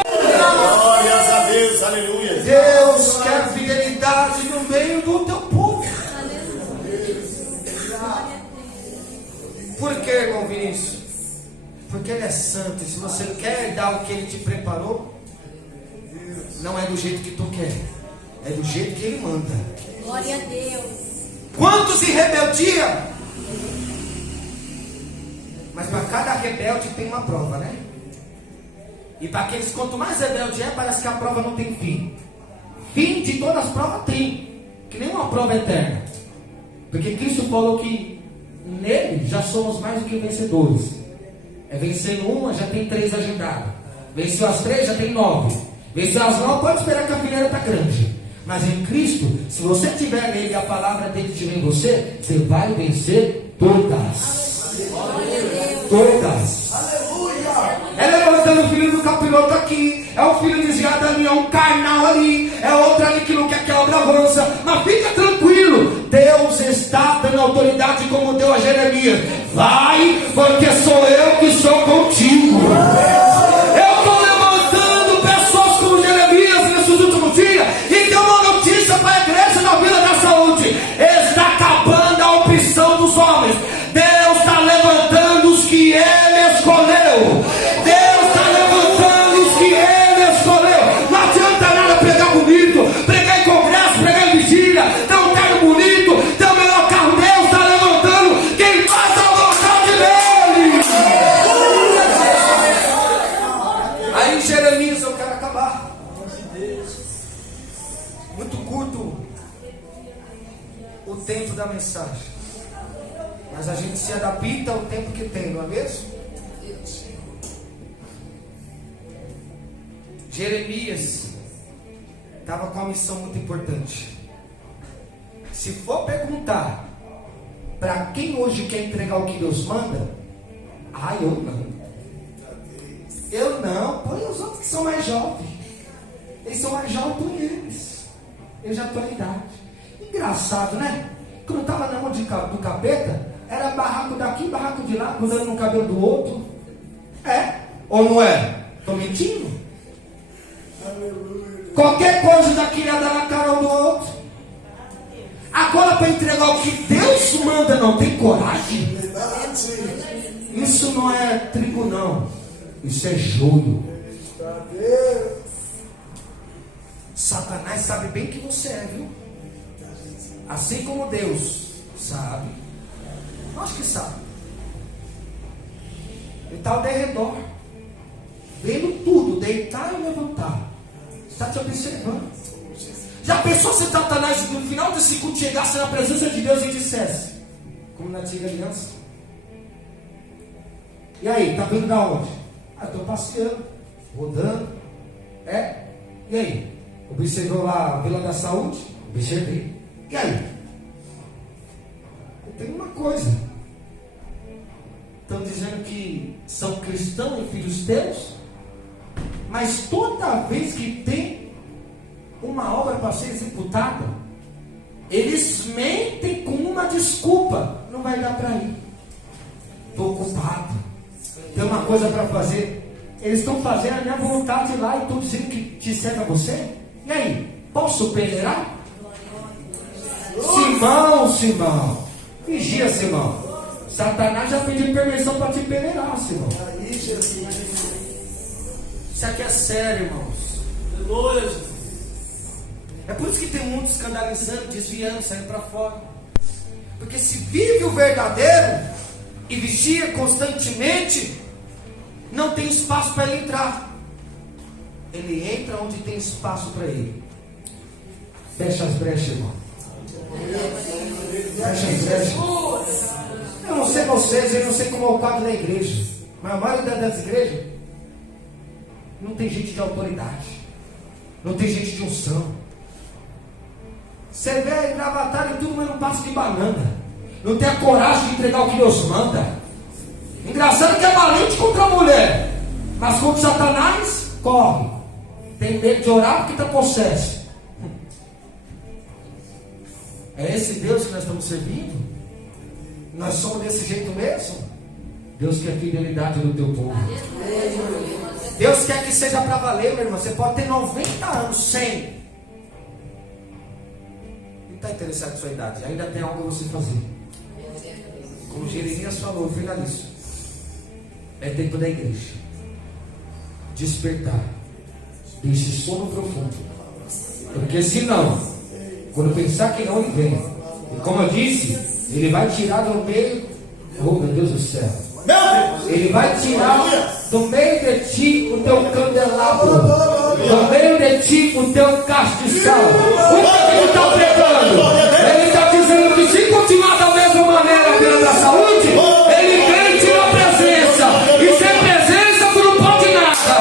Glórias a Deus, aleluia. Deus quer fidelidade no meio do teu povo. Por que, irmão Vinícius? Porque Ele é santo. E se você quer dar o que Ele te preparou, não é do jeito que tu quer, é do jeito que Ele manda. Glória a Deus. Quantos em rebeldia? Mas para cada rebelde tem uma prova, né? E para aqueles, quanto mais rebelde é, parece que a prova não tem fim. Fim de todas as provas tem, que nem uma prova eterna. Porque Cristo falou que nele já somos mais do que vencedores. É vencendo uma, já tem 3 agendadas. Venceu as 3, já tem 9. Venceu as 9, pode esperar que a fileira está grande. Mas em Cristo, se você tiver nele, a palavra dele estiver em você, você vai vencer todas. Todas. Ela é levantando o filho do capiroto aqui, é o filho desviado ali, é um carnal ali, é outro ali que não quer que a obra avança. Mas fica tranquilo, Deus está dando autoridade como deu a Jeremias. Vai, porque sou eu que sou contigo. Eu estou levantando pessoas como Jeremias nesses últimos dias. E tem uma notícia para a igreja da Vila da Saúde: está acabando a opção dos homens. Deus está levantando os que Ele escolheu. Deus está levantando os que Ele escolheu. Não adianta nada pregar bonito, pregar em congresso, pregar em vigília, ter um carro bonito, ter o melhor carro. Deus está levantando quem faz a vontade dEle. Aí Jeremias, eu quero acabar. Muito curto o tempo da mensagem, mas a gente se adapta ao tempo que tem, não é mesmo? Jeremias estava com uma missão muito importante. Se for perguntar para quem hoje quer entregar o que Deus manda, eu não. Eu não. Põe os outros que são mais jovens. Eles são mais jovens, põe eles. Eu já estou na idade. Engraçado, né? Quando estava na mão do capeta, era barraco daqui, barraco de lá, cruzando no cabelo do outro. É? Ou não é? Estou mentindo? Qualquer coisa daqui ia dar na cara um do outro. Agora, para entregar o que Deus manda, não tem coragem. Isso não é trigo, não. Isso é joio. Satanás sabe bem que você é, viu? Assim como Deus sabe. Acho que sabe. Ele está ao derredor, vendo tudo, deitar e levantar. Está te observando. Já pensou se Satanás no final desse culto chegasse na presença de Deus e dissesse, como na antiga aliança: e aí, tá vindo da onde? Estou passeando, rodando. E aí? Observou lá a Vila da Saúde? Observei. E aí? Tem uma coisa. Estão dizendo que são cristãos e filhos teus, mas toda vez que tem uma obra para ser executada, eles mentem com uma desculpa: não vai dar para ir, estou ocupado, tem uma coisa para fazer. Eles estão fazendo a minha vontade lá e estão dizendo que te serve a você. E aí, posso peneirar? Simão, vigia, Simão. Satanás já pediu permissão para te peneirar, Simão. Isso aqui é sério, irmãos. É por isso que tem muitos escandalizando, desviando, saindo para fora. Porque se vive o verdadeiro e vigia constantemente, não tem espaço para ele entrar. Ele entra onde tem espaço para ele. Fecha as brechas, irmão. Fecha as brechas. Eu não sei vocês, eu não sei como é o quadro da igreja, mas a maioria das igrejas não tem gente de autoridade. Não tem gente de unção. Você vê engravatado e tudo, mas não passa de banana. Não tem a coragem de entregar o que Deus manda. Engraçado que é valente contra a mulher, mas contra Satanás, corre. Tem medo de orar porque está possesso. É esse Deus que nós estamos servindo? Nós somos desse jeito mesmo? Deus quer fidelidade no teu povo. Deus quer que seja para valer, meu irmão. Você pode ter 90 anos, 100. Não está interessado em sua idade. Ainda tem algo a você fazer. Como Jeremias falou, finalizo. É tempo da igreja despertar desse sono profundo. Porque senão, quando pensar que não, ele vem. E como eu disse, ele vai tirar do meio. Oh, meu Deus do céu. Ele vai tirar do meio de ti o teu candelabro, do meio de ti o teu castiçal. O que ele está pregando? Ele está dizendo que se continuar da mesma maneira pela da saúde, ele vem e tira a presença. E sem presença tu não pode nada.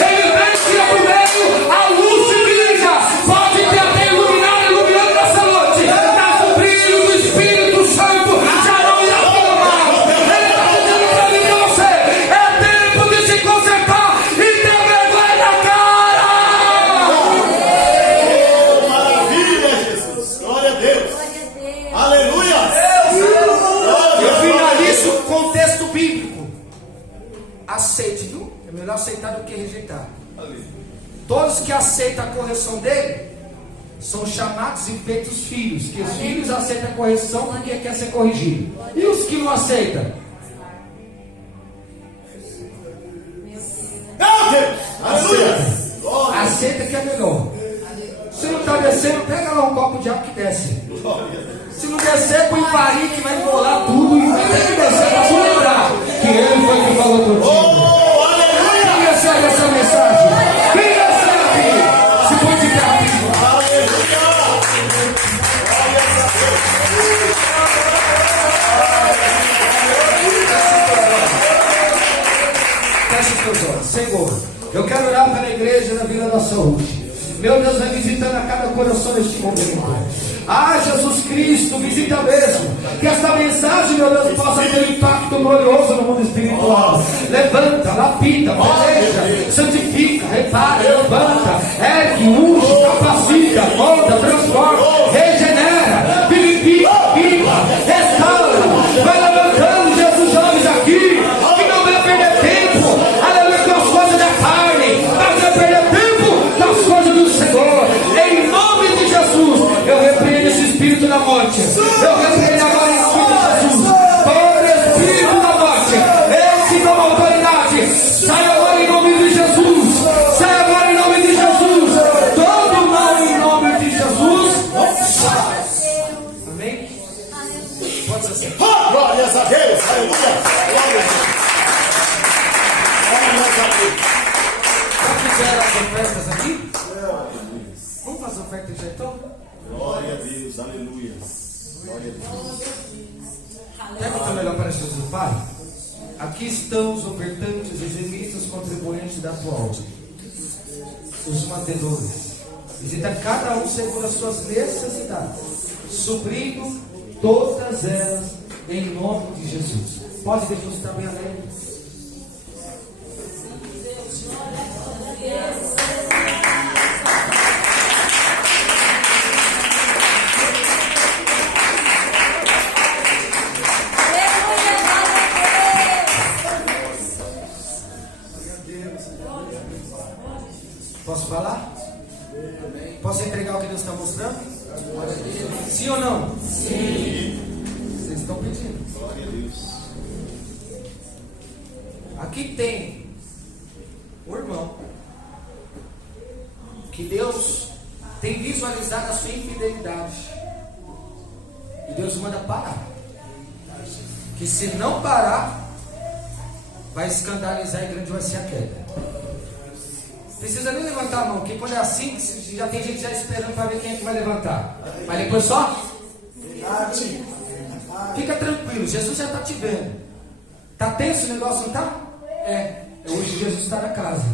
Ele vem e tira do meio a luz que brilha. Pode ter até iluminando nessa noite. Mas o brilho do Espírito Santo já não irá tomar. Ele está dizendo para mim e para você: é tempo de se consertar e ter vergonha na cara. Maravilha, Jesus. Glória a Deus. Aleluia. Eu finalizo com o texto bíblico. Aceite, viu? É melhor aceitar do que rejeitar. Todos que aceitam a correção dele são chamados e feitos filhos. Que os filhos aceitam a correção porque quer ser corrigido. E os que não aceitam? Meu Deus. Aleluia. Aceita que é melhor. Se não está descendo, pega lá um copo de água que desce. Se não descer, põe farinha que vai embolar tudo e vai ter que descer para tu lembrar que ele foi quem falou contigo. Quem recebe essa mensagem? Quem recebe? Se põe de pé rapidinho. Feche os teus olhos. Senhor, eu quero orar pela igreja da Vila da Saúde. Meu Deus, vai visitando a cada coração neste momento. Ah, Jesus Cristo, visita mesmo. Que esta mensagem, meu Deus, possa ter um impacto glorioso no mundo espiritual. Levanta, lapida, planeja, santifica, repara, levanta, ergue, unge, capacita, molda, transforma, regenera, vivifica, restaura. Vai levantando, Jesus, jovens aqui, que não vai perder tempo, aleluia, com as coisas da carne, mas vai perder tempo nas coisas do Senhor. Em nome de Jesus, eu repreendo esse espírito da morte. Eu repreendo agora em nome de Jesus todo espírito da morte. Esse com autoridade, sai agora em nome de Jesus. Sai agora em nome de Jesus. Todo mal em nome de Jesus. Amém? Pode ser assim. Glórias a Deus. Aleluia. Glórias a Deus. Já fizeram as ofertas aqui? Vamos fazer oferta já então? Glória a Deus. Aleluia. Glória a Deus. Quer que melhor para Jesus do Pai? Aqui estão os ofertantes, eximistas, contribuintes da tua obra, os mantedores. Visita cada um segundo as suas necessidades, suprindo todas elas em nome de Jesus. Pode depositar bem alegre. Posso falar? Posso entregar o que Deus está mostrando? Sim ou não? Sim. Vocês estão pedindo. Glória a Deus. Aqui tem o irmão que Deus tem visualizado a sua infidelidade. E Deus manda parar. Que se não parar, vai escandalizar e grande vai ser a queda. Precisa nem levantar a mão, porque quando é assim, já tem gente já esperando para ver quem é que vai levantar. Mas depois só fica tranquilo, Jesus já está te vendo. Está tenso o negócio, não está? É, hoje Jesus está na casa.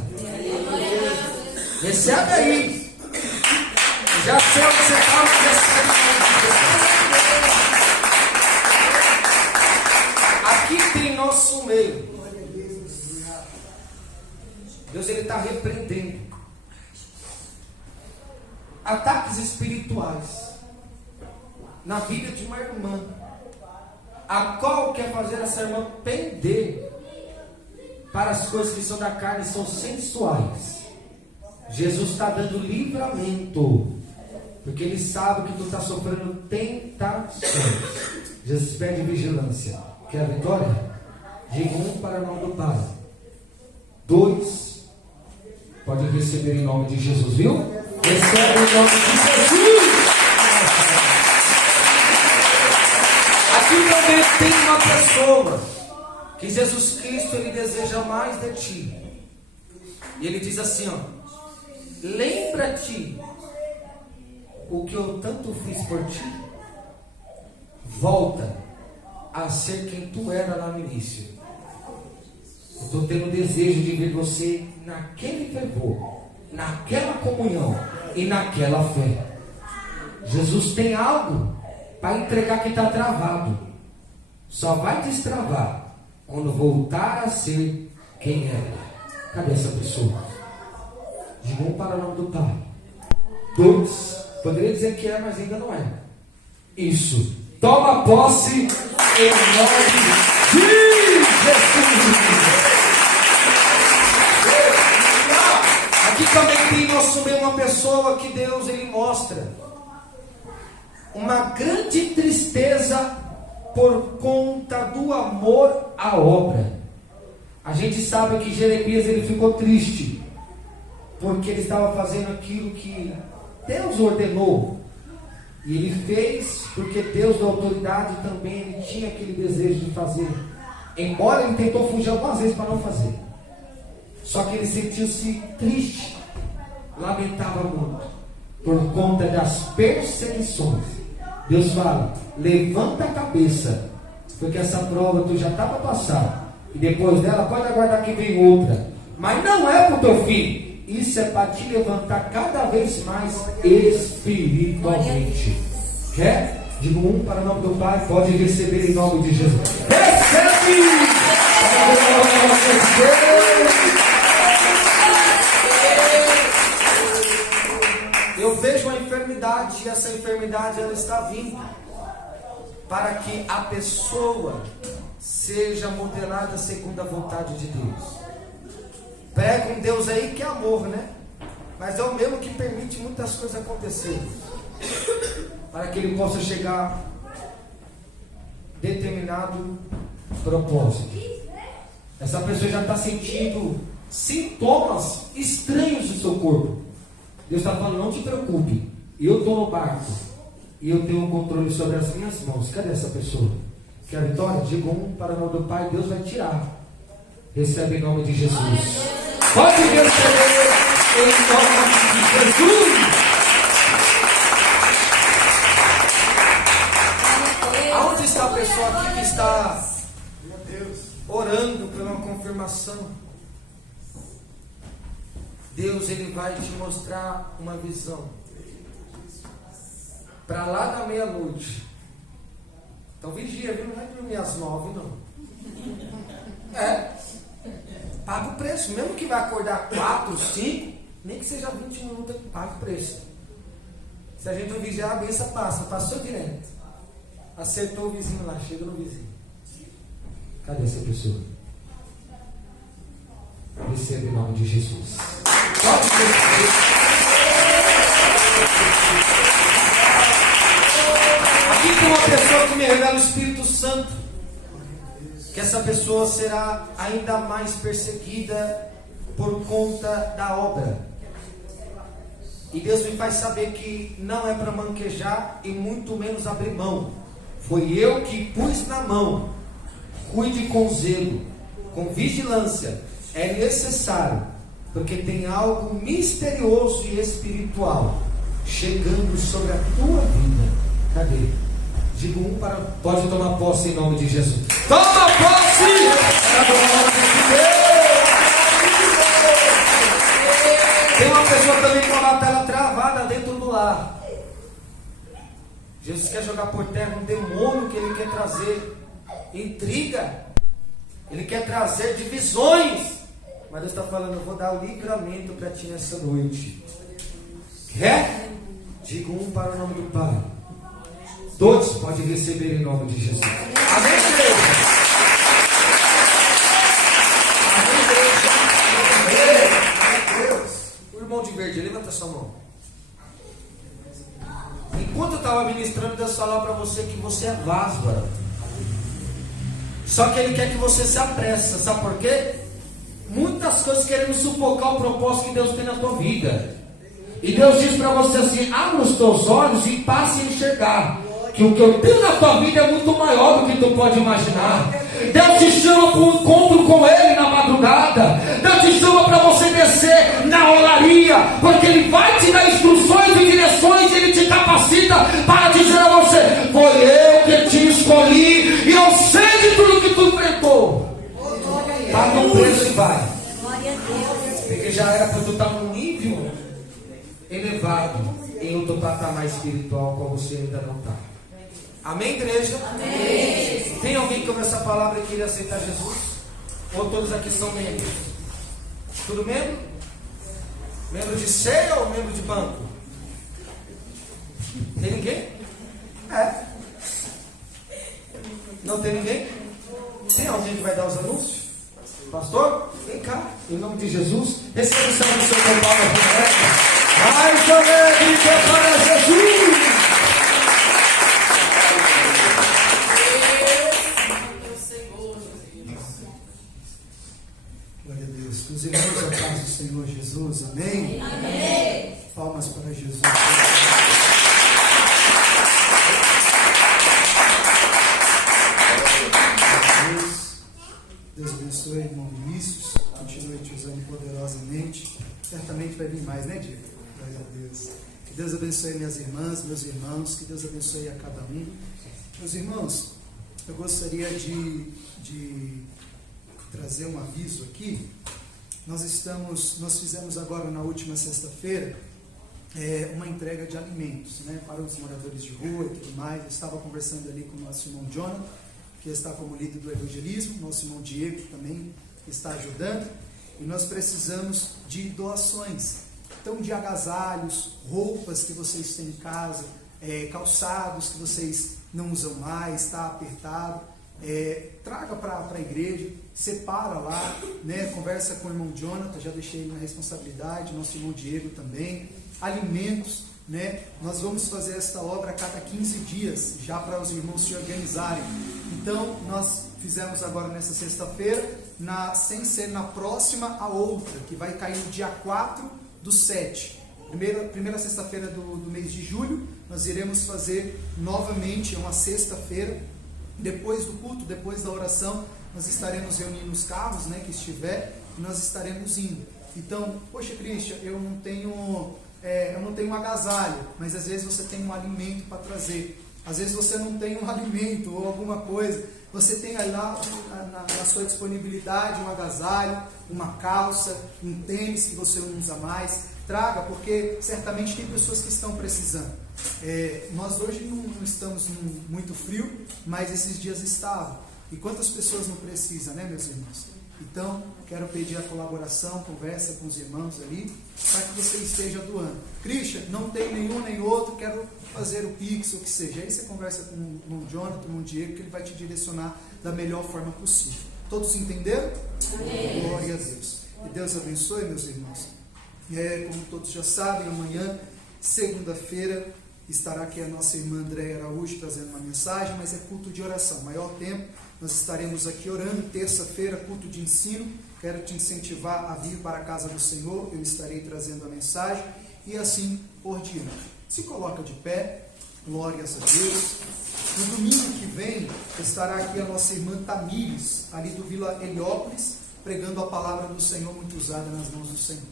Recebe aí. Já sei onde você está, mas recebe. Aqui tem nosso meio. Deus, ele está repreendendo ataques espirituais na vida de uma irmã, a qual quer fazer essa irmã pender para as coisas que são da carne, são sensuais. Jesus está dando livramento, porque ele sabe que tu está sofrendo tentações. Jesus pede vigilância. Quer a vitória? Diga 1 para o nome do Pai. 2, pode receber em nome de Jesus, viu? Recebe em nome de Jesus. Aqui também tem uma pessoa que Jesus Cristo, ele deseja mais de ti. E ele diz assim, ó: lembra-te o que eu tanto fiz por ti. Volta a ser quem tu era lá no início. Eu estou tendo desejo de ver você naquele fervor, naquela comunhão e naquela fé. Jesus tem algo para entregar que está travado. Só vai destravar quando voltar a ser quem era. Cadê essa pessoa? Diga 1 para o nome do Pai. 2, poderia dizer que é, mas ainda não é. Isso. Toma posse em nome de Jesus. Aqui também tem nosso meio uma pessoa que Deus, ele mostra uma grande tristeza por conta do amor à obra. A gente sabe que Jeremias, ele ficou triste porque ele estava fazendo aquilo que Deus ordenou, e ele fez porque Deus da autoridade também, ele tinha aquele desejo de fazer, embora ele tentou fugir algumas vezes para não fazer. Só que ele sentiu-se triste, lamentava muito por conta das perseguições. Deus fala: levanta a cabeça, porque essa prova tu já está para passar, e depois dela pode aguardar que vem outra, mas não é para o teu fim. Isso é para te levantar cada vez mais espiritualmente. Quer? Digo 1 para o nome do Pai. Pode receber em nome de Jesus. Recebe! Eu vejo uma enfermidade, e essa enfermidade, ela está vindo para que a pessoa seja modelada segundo a vontade de Deus. Prega um Deus aí que é amor, né? Mas é o mesmo que permite muitas coisas acontecerem, para que ele possa chegar a determinado propósito. Essa pessoa já está sentindo sintomas estranhos do seu corpo. Deus está falando: não te preocupe, eu estou no barco e eu tenho um controle sobre as minhas mãos. Cadê essa pessoa? Quer a vitória? Diga 1 para o nome do Pai. Deus vai tirar. Recebe em nome de Jesus. Pode receber em nome de Jesus. Aonde está a pessoa aqui que está orando por uma confirmação? Deus, ele vai te mostrar uma visão para lá da meia-noite. Então vigia, viu? Não vai dormir às 9, não. Paga o preço, mesmo que vai acordar 4, 5, nem que seja 20 minutos, paga o preço. Se a gente não vigiar, a benção passa, passou direto. Acertou o vizinho lá, chega no vizinho. Cadê essa pessoa? Receba em nome de Jesus. Pode receber. Aqui tem uma pessoa que me revela o Espírito Santo, que essa pessoa será ainda mais perseguida por conta da obra. E Deus me faz saber que não é para manquejar e muito menos abrir mão. Foi eu que pus na mão. Cuide com zelo, com vigilância. É necessário, porque tem algo misterioso e espiritual chegando sobre a tua vida. Cadê? Digo 1 para... Pode tomar posse em nome de Jesus. Toma posse! Tem uma pessoas também com a batalha travada dentro do lar. Jesus quer jogar por terra um demônio que ele quer trazer intriga. Ele quer trazer divisões. Mas Deus está falando, eu vou dar o livramento para ti nessa noite. Quer? Diga um para o nome do Pai. Todos podem receber em nome de Jesus. Amém, igreja? Amém, igreja? O irmão de verde, levanta sua mão. Enquanto eu estava ministrando, Deus falou para você que você é vaso. Só que Ele quer que você se apresse. Sabe por quê? Muitas coisas querendo sufocar o propósito que Deus tem na tua vida. E Deus diz para você assim: abra os teus olhos e passe a enxergar que o que eu tenho na tua vida é muito maior do que tu pode imaginar. Deus te chama para um encontro com Ele na madrugada. Deus te chama para você descer na olaria, porque Ele vai te dar instruções e direções, e Ele te capacita para dizer a você: foi eu que te escolhi e eu sei de tudo que tu enfrentou. Paga um preço e vai. Porque já era para tu estar num nível elevado em outro patamar espiritual, qual você ainda não está. Amém, igreja? Amém. Tem alguém que ouve essa palavra e queria aceitar Jesus? Ou todos aqui são membros? Tudo membro? Membro de ceia ou membro de banco? Tem ninguém? É. Não tem ninguém? Tem alguém que vai dar os anúncios? Pastor, vem cá, em nome de Jesus, receba o Senhor do seu palma por mais alegre que é para Jesus. Glória a Deus. Os irmãos, a paz do Senhor Jesus, amém? Amém. Palmas para Jesus. Deus abençoe, irmão Vinícius. Continue te usando poderosamente. Certamente vai vir mais, né, Diego? Glória a Deus. Que Deus abençoe minhas irmãs, meus irmãos. Que Deus abençoe a cada um. Meus irmãos, eu gostaria de trazer um aviso aqui. Nós fizemos agora na última sexta-feira uma entrega de alimentos, né, para os moradores de rua e tudo mais. Eu estava conversando ali com o nosso irmão Jonathan, que está como líder do evangelismo, nosso irmão Diego também está ajudando, e nós precisamos de doações, então de agasalhos, roupas que vocês têm em casa, calçados que vocês não usam mais, está apertado, traga para a igreja, separa lá, né, conversa com o irmão Jonathan, já deixei ele na responsabilidade, nosso irmão Diego também, alimentos, né? Nós vamos fazer esta obra a cada 15 dias, já para os irmãos se organizarem. Então, nós fizemos agora nessa sexta-feira, sem ser na próxima a outra, que vai cair no dia 4/7. Primeira sexta-feira do mês de julho, nós iremos fazer novamente, uma sexta-feira, depois do culto, depois da oração, nós estaremos reunindo os carros, né, que estiver, e nós estaremos indo. Então, poxa, Cristian, eu não tenho um agasalho, mas às vezes você tem um alimento para trazer. Às vezes você não tem um alimento ou alguma coisa, você tem lá na sua disponibilidade um agasalho, uma calça, um tênis que você não usa mais. Traga, porque certamente tem pessoas que estão precisando. Nós hoje não estamos muito frio, mas esses dias estavam. E quantas pessoas não precisam, né, meus irmãos? Então, quero pedir a colaboração, conversa com os irmãos ali, para que você esteja doando. Christian, não tem nenhum nem outro, quero fazer o Pix, ou o que seja. Aí você conversa com o irmão Jonathan, o irmão Diego, que ele vai te direcionar da melhor forma possível. Todos entenderam? Amém. Glória a Deus. E Deus abençoe, meus irmãos. Como todos já sabem, amanhã, segunda-feira, estará aqui a nossa irmã Andréia Araújo trazendo uma mensagem, mas é culto de oração, maior tempo. Nós estaremos aqui orando. Terça-feira, culto de ensino. Quero te incentivar a vir para a casa do Senhor. Eu estarei trazendo a mensagem e assim por diante. Se coloca de pé. Glórias a Deus. No domingo que vem estará aqui a nossa irmã Tamires, ali do Vila Heliópolis, pregando a palavra do Senhor, muito usada nas mãos do Senhor.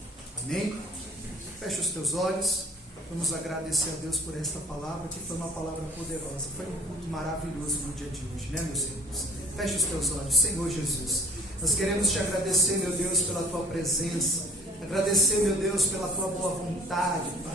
Amém? Fecha os teus olhos. Vamos agradecer a Deus por esta palavra, que foi uma palavra poderosa. Foi um culto maravilhoso no dia de hoje, né, meus irmãos? Feche os teus olhos. Senhor Jesus, nós queremos te agradecer, meu Deus, pela tua presença. Agradecer, meu Deus, pela tua boa vontade, Pai.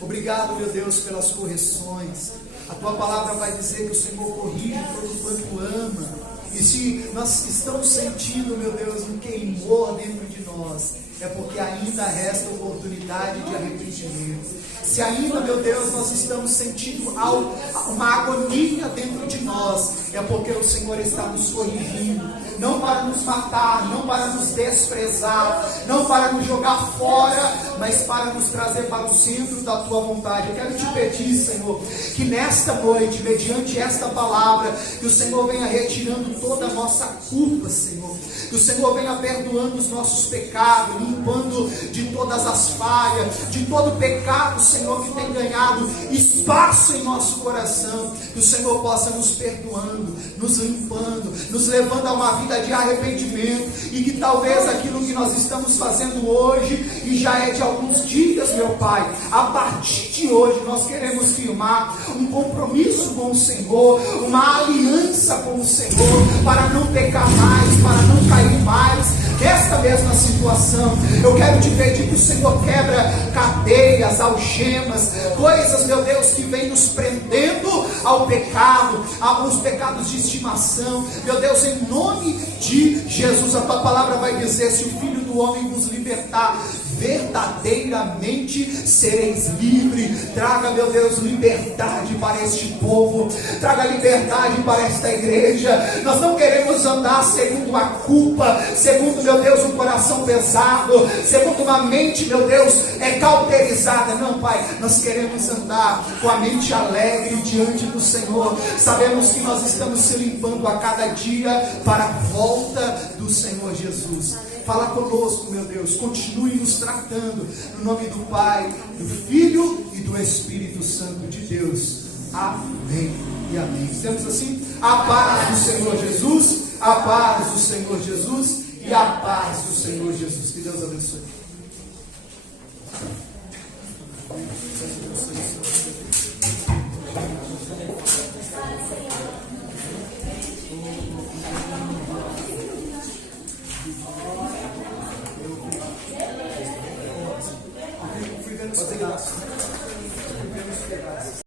Obrigado, meu Deus, pelas correções. A tua palavra vai dizer que o Senhor corrige todo quanto ama. E se nós estamos sentindo, meu Deus, um queimor dentro de nós, é porque ainda resta oportunidade de arrependimento. Se ainda, meu Deus, nós estamos sentindo uma agonia dentro de nós, é porque o Senhor está nos corrigindo. Não para nos matar, não para nos desprezar, não para nos jogar fora, mas para nos trazer para o centro da tua vontade. Eu quero te pedir, Senhor, que nesta noite, mediante esta palavra, que o Senhor venha retirando toda a nossa culpa, Senhor. Que o Senhor venha perdoando os nossos pecados, limpando de todas as falhas, de todo pecado, Senhor, que tem ganhado espaço em nosso coração. Que o Senhor possa nos perdoando, nos limpando, nos levando a uma vida de arrependimento. E que talvez aquilo que nós estamos fazendo hoje, e já é de alguns dias, meu Pai, a partir de hoje nós queremos firmar um compromisso com o Senhor, uma aliança com o Senhor, para não pecar mais, para não cair mais nesta mesma situação. Eu quero te pedir que o Senhor quebra cadeias, algemas, coisas, meu Deus, que vem nos prendendo ao pecado, aos pecados de estimação. Meu Deus, em nome de Jesus, a tua palavra vai dizer: se o Filho do Homem vos libertar, verdadeiramente sereis livres. Traga, meu Deus, liberdade para este povo, traga liberdade para esta igreja. Nós não queremos andar segundo a culpa, segundo, meu Deus, um coração pesado, segundo uma mente, meu Deus, cauterizada. Não, Pai, nós queremos andar com a mente alegre diante do Senhor. Sabemos que nós estamos se limpando a cada dia para a volta do Senhor Jesus. Fala conosco, meu Deus, continue nos tratando, no nome do Pai, do Filho e do Espírito Santo de Deus. Amém e amém. Dizemos assim: a paz do Senhor Jesus, a paz do Senhor Jesus e a paz do Senhor Jesus. Que Deus abençoe.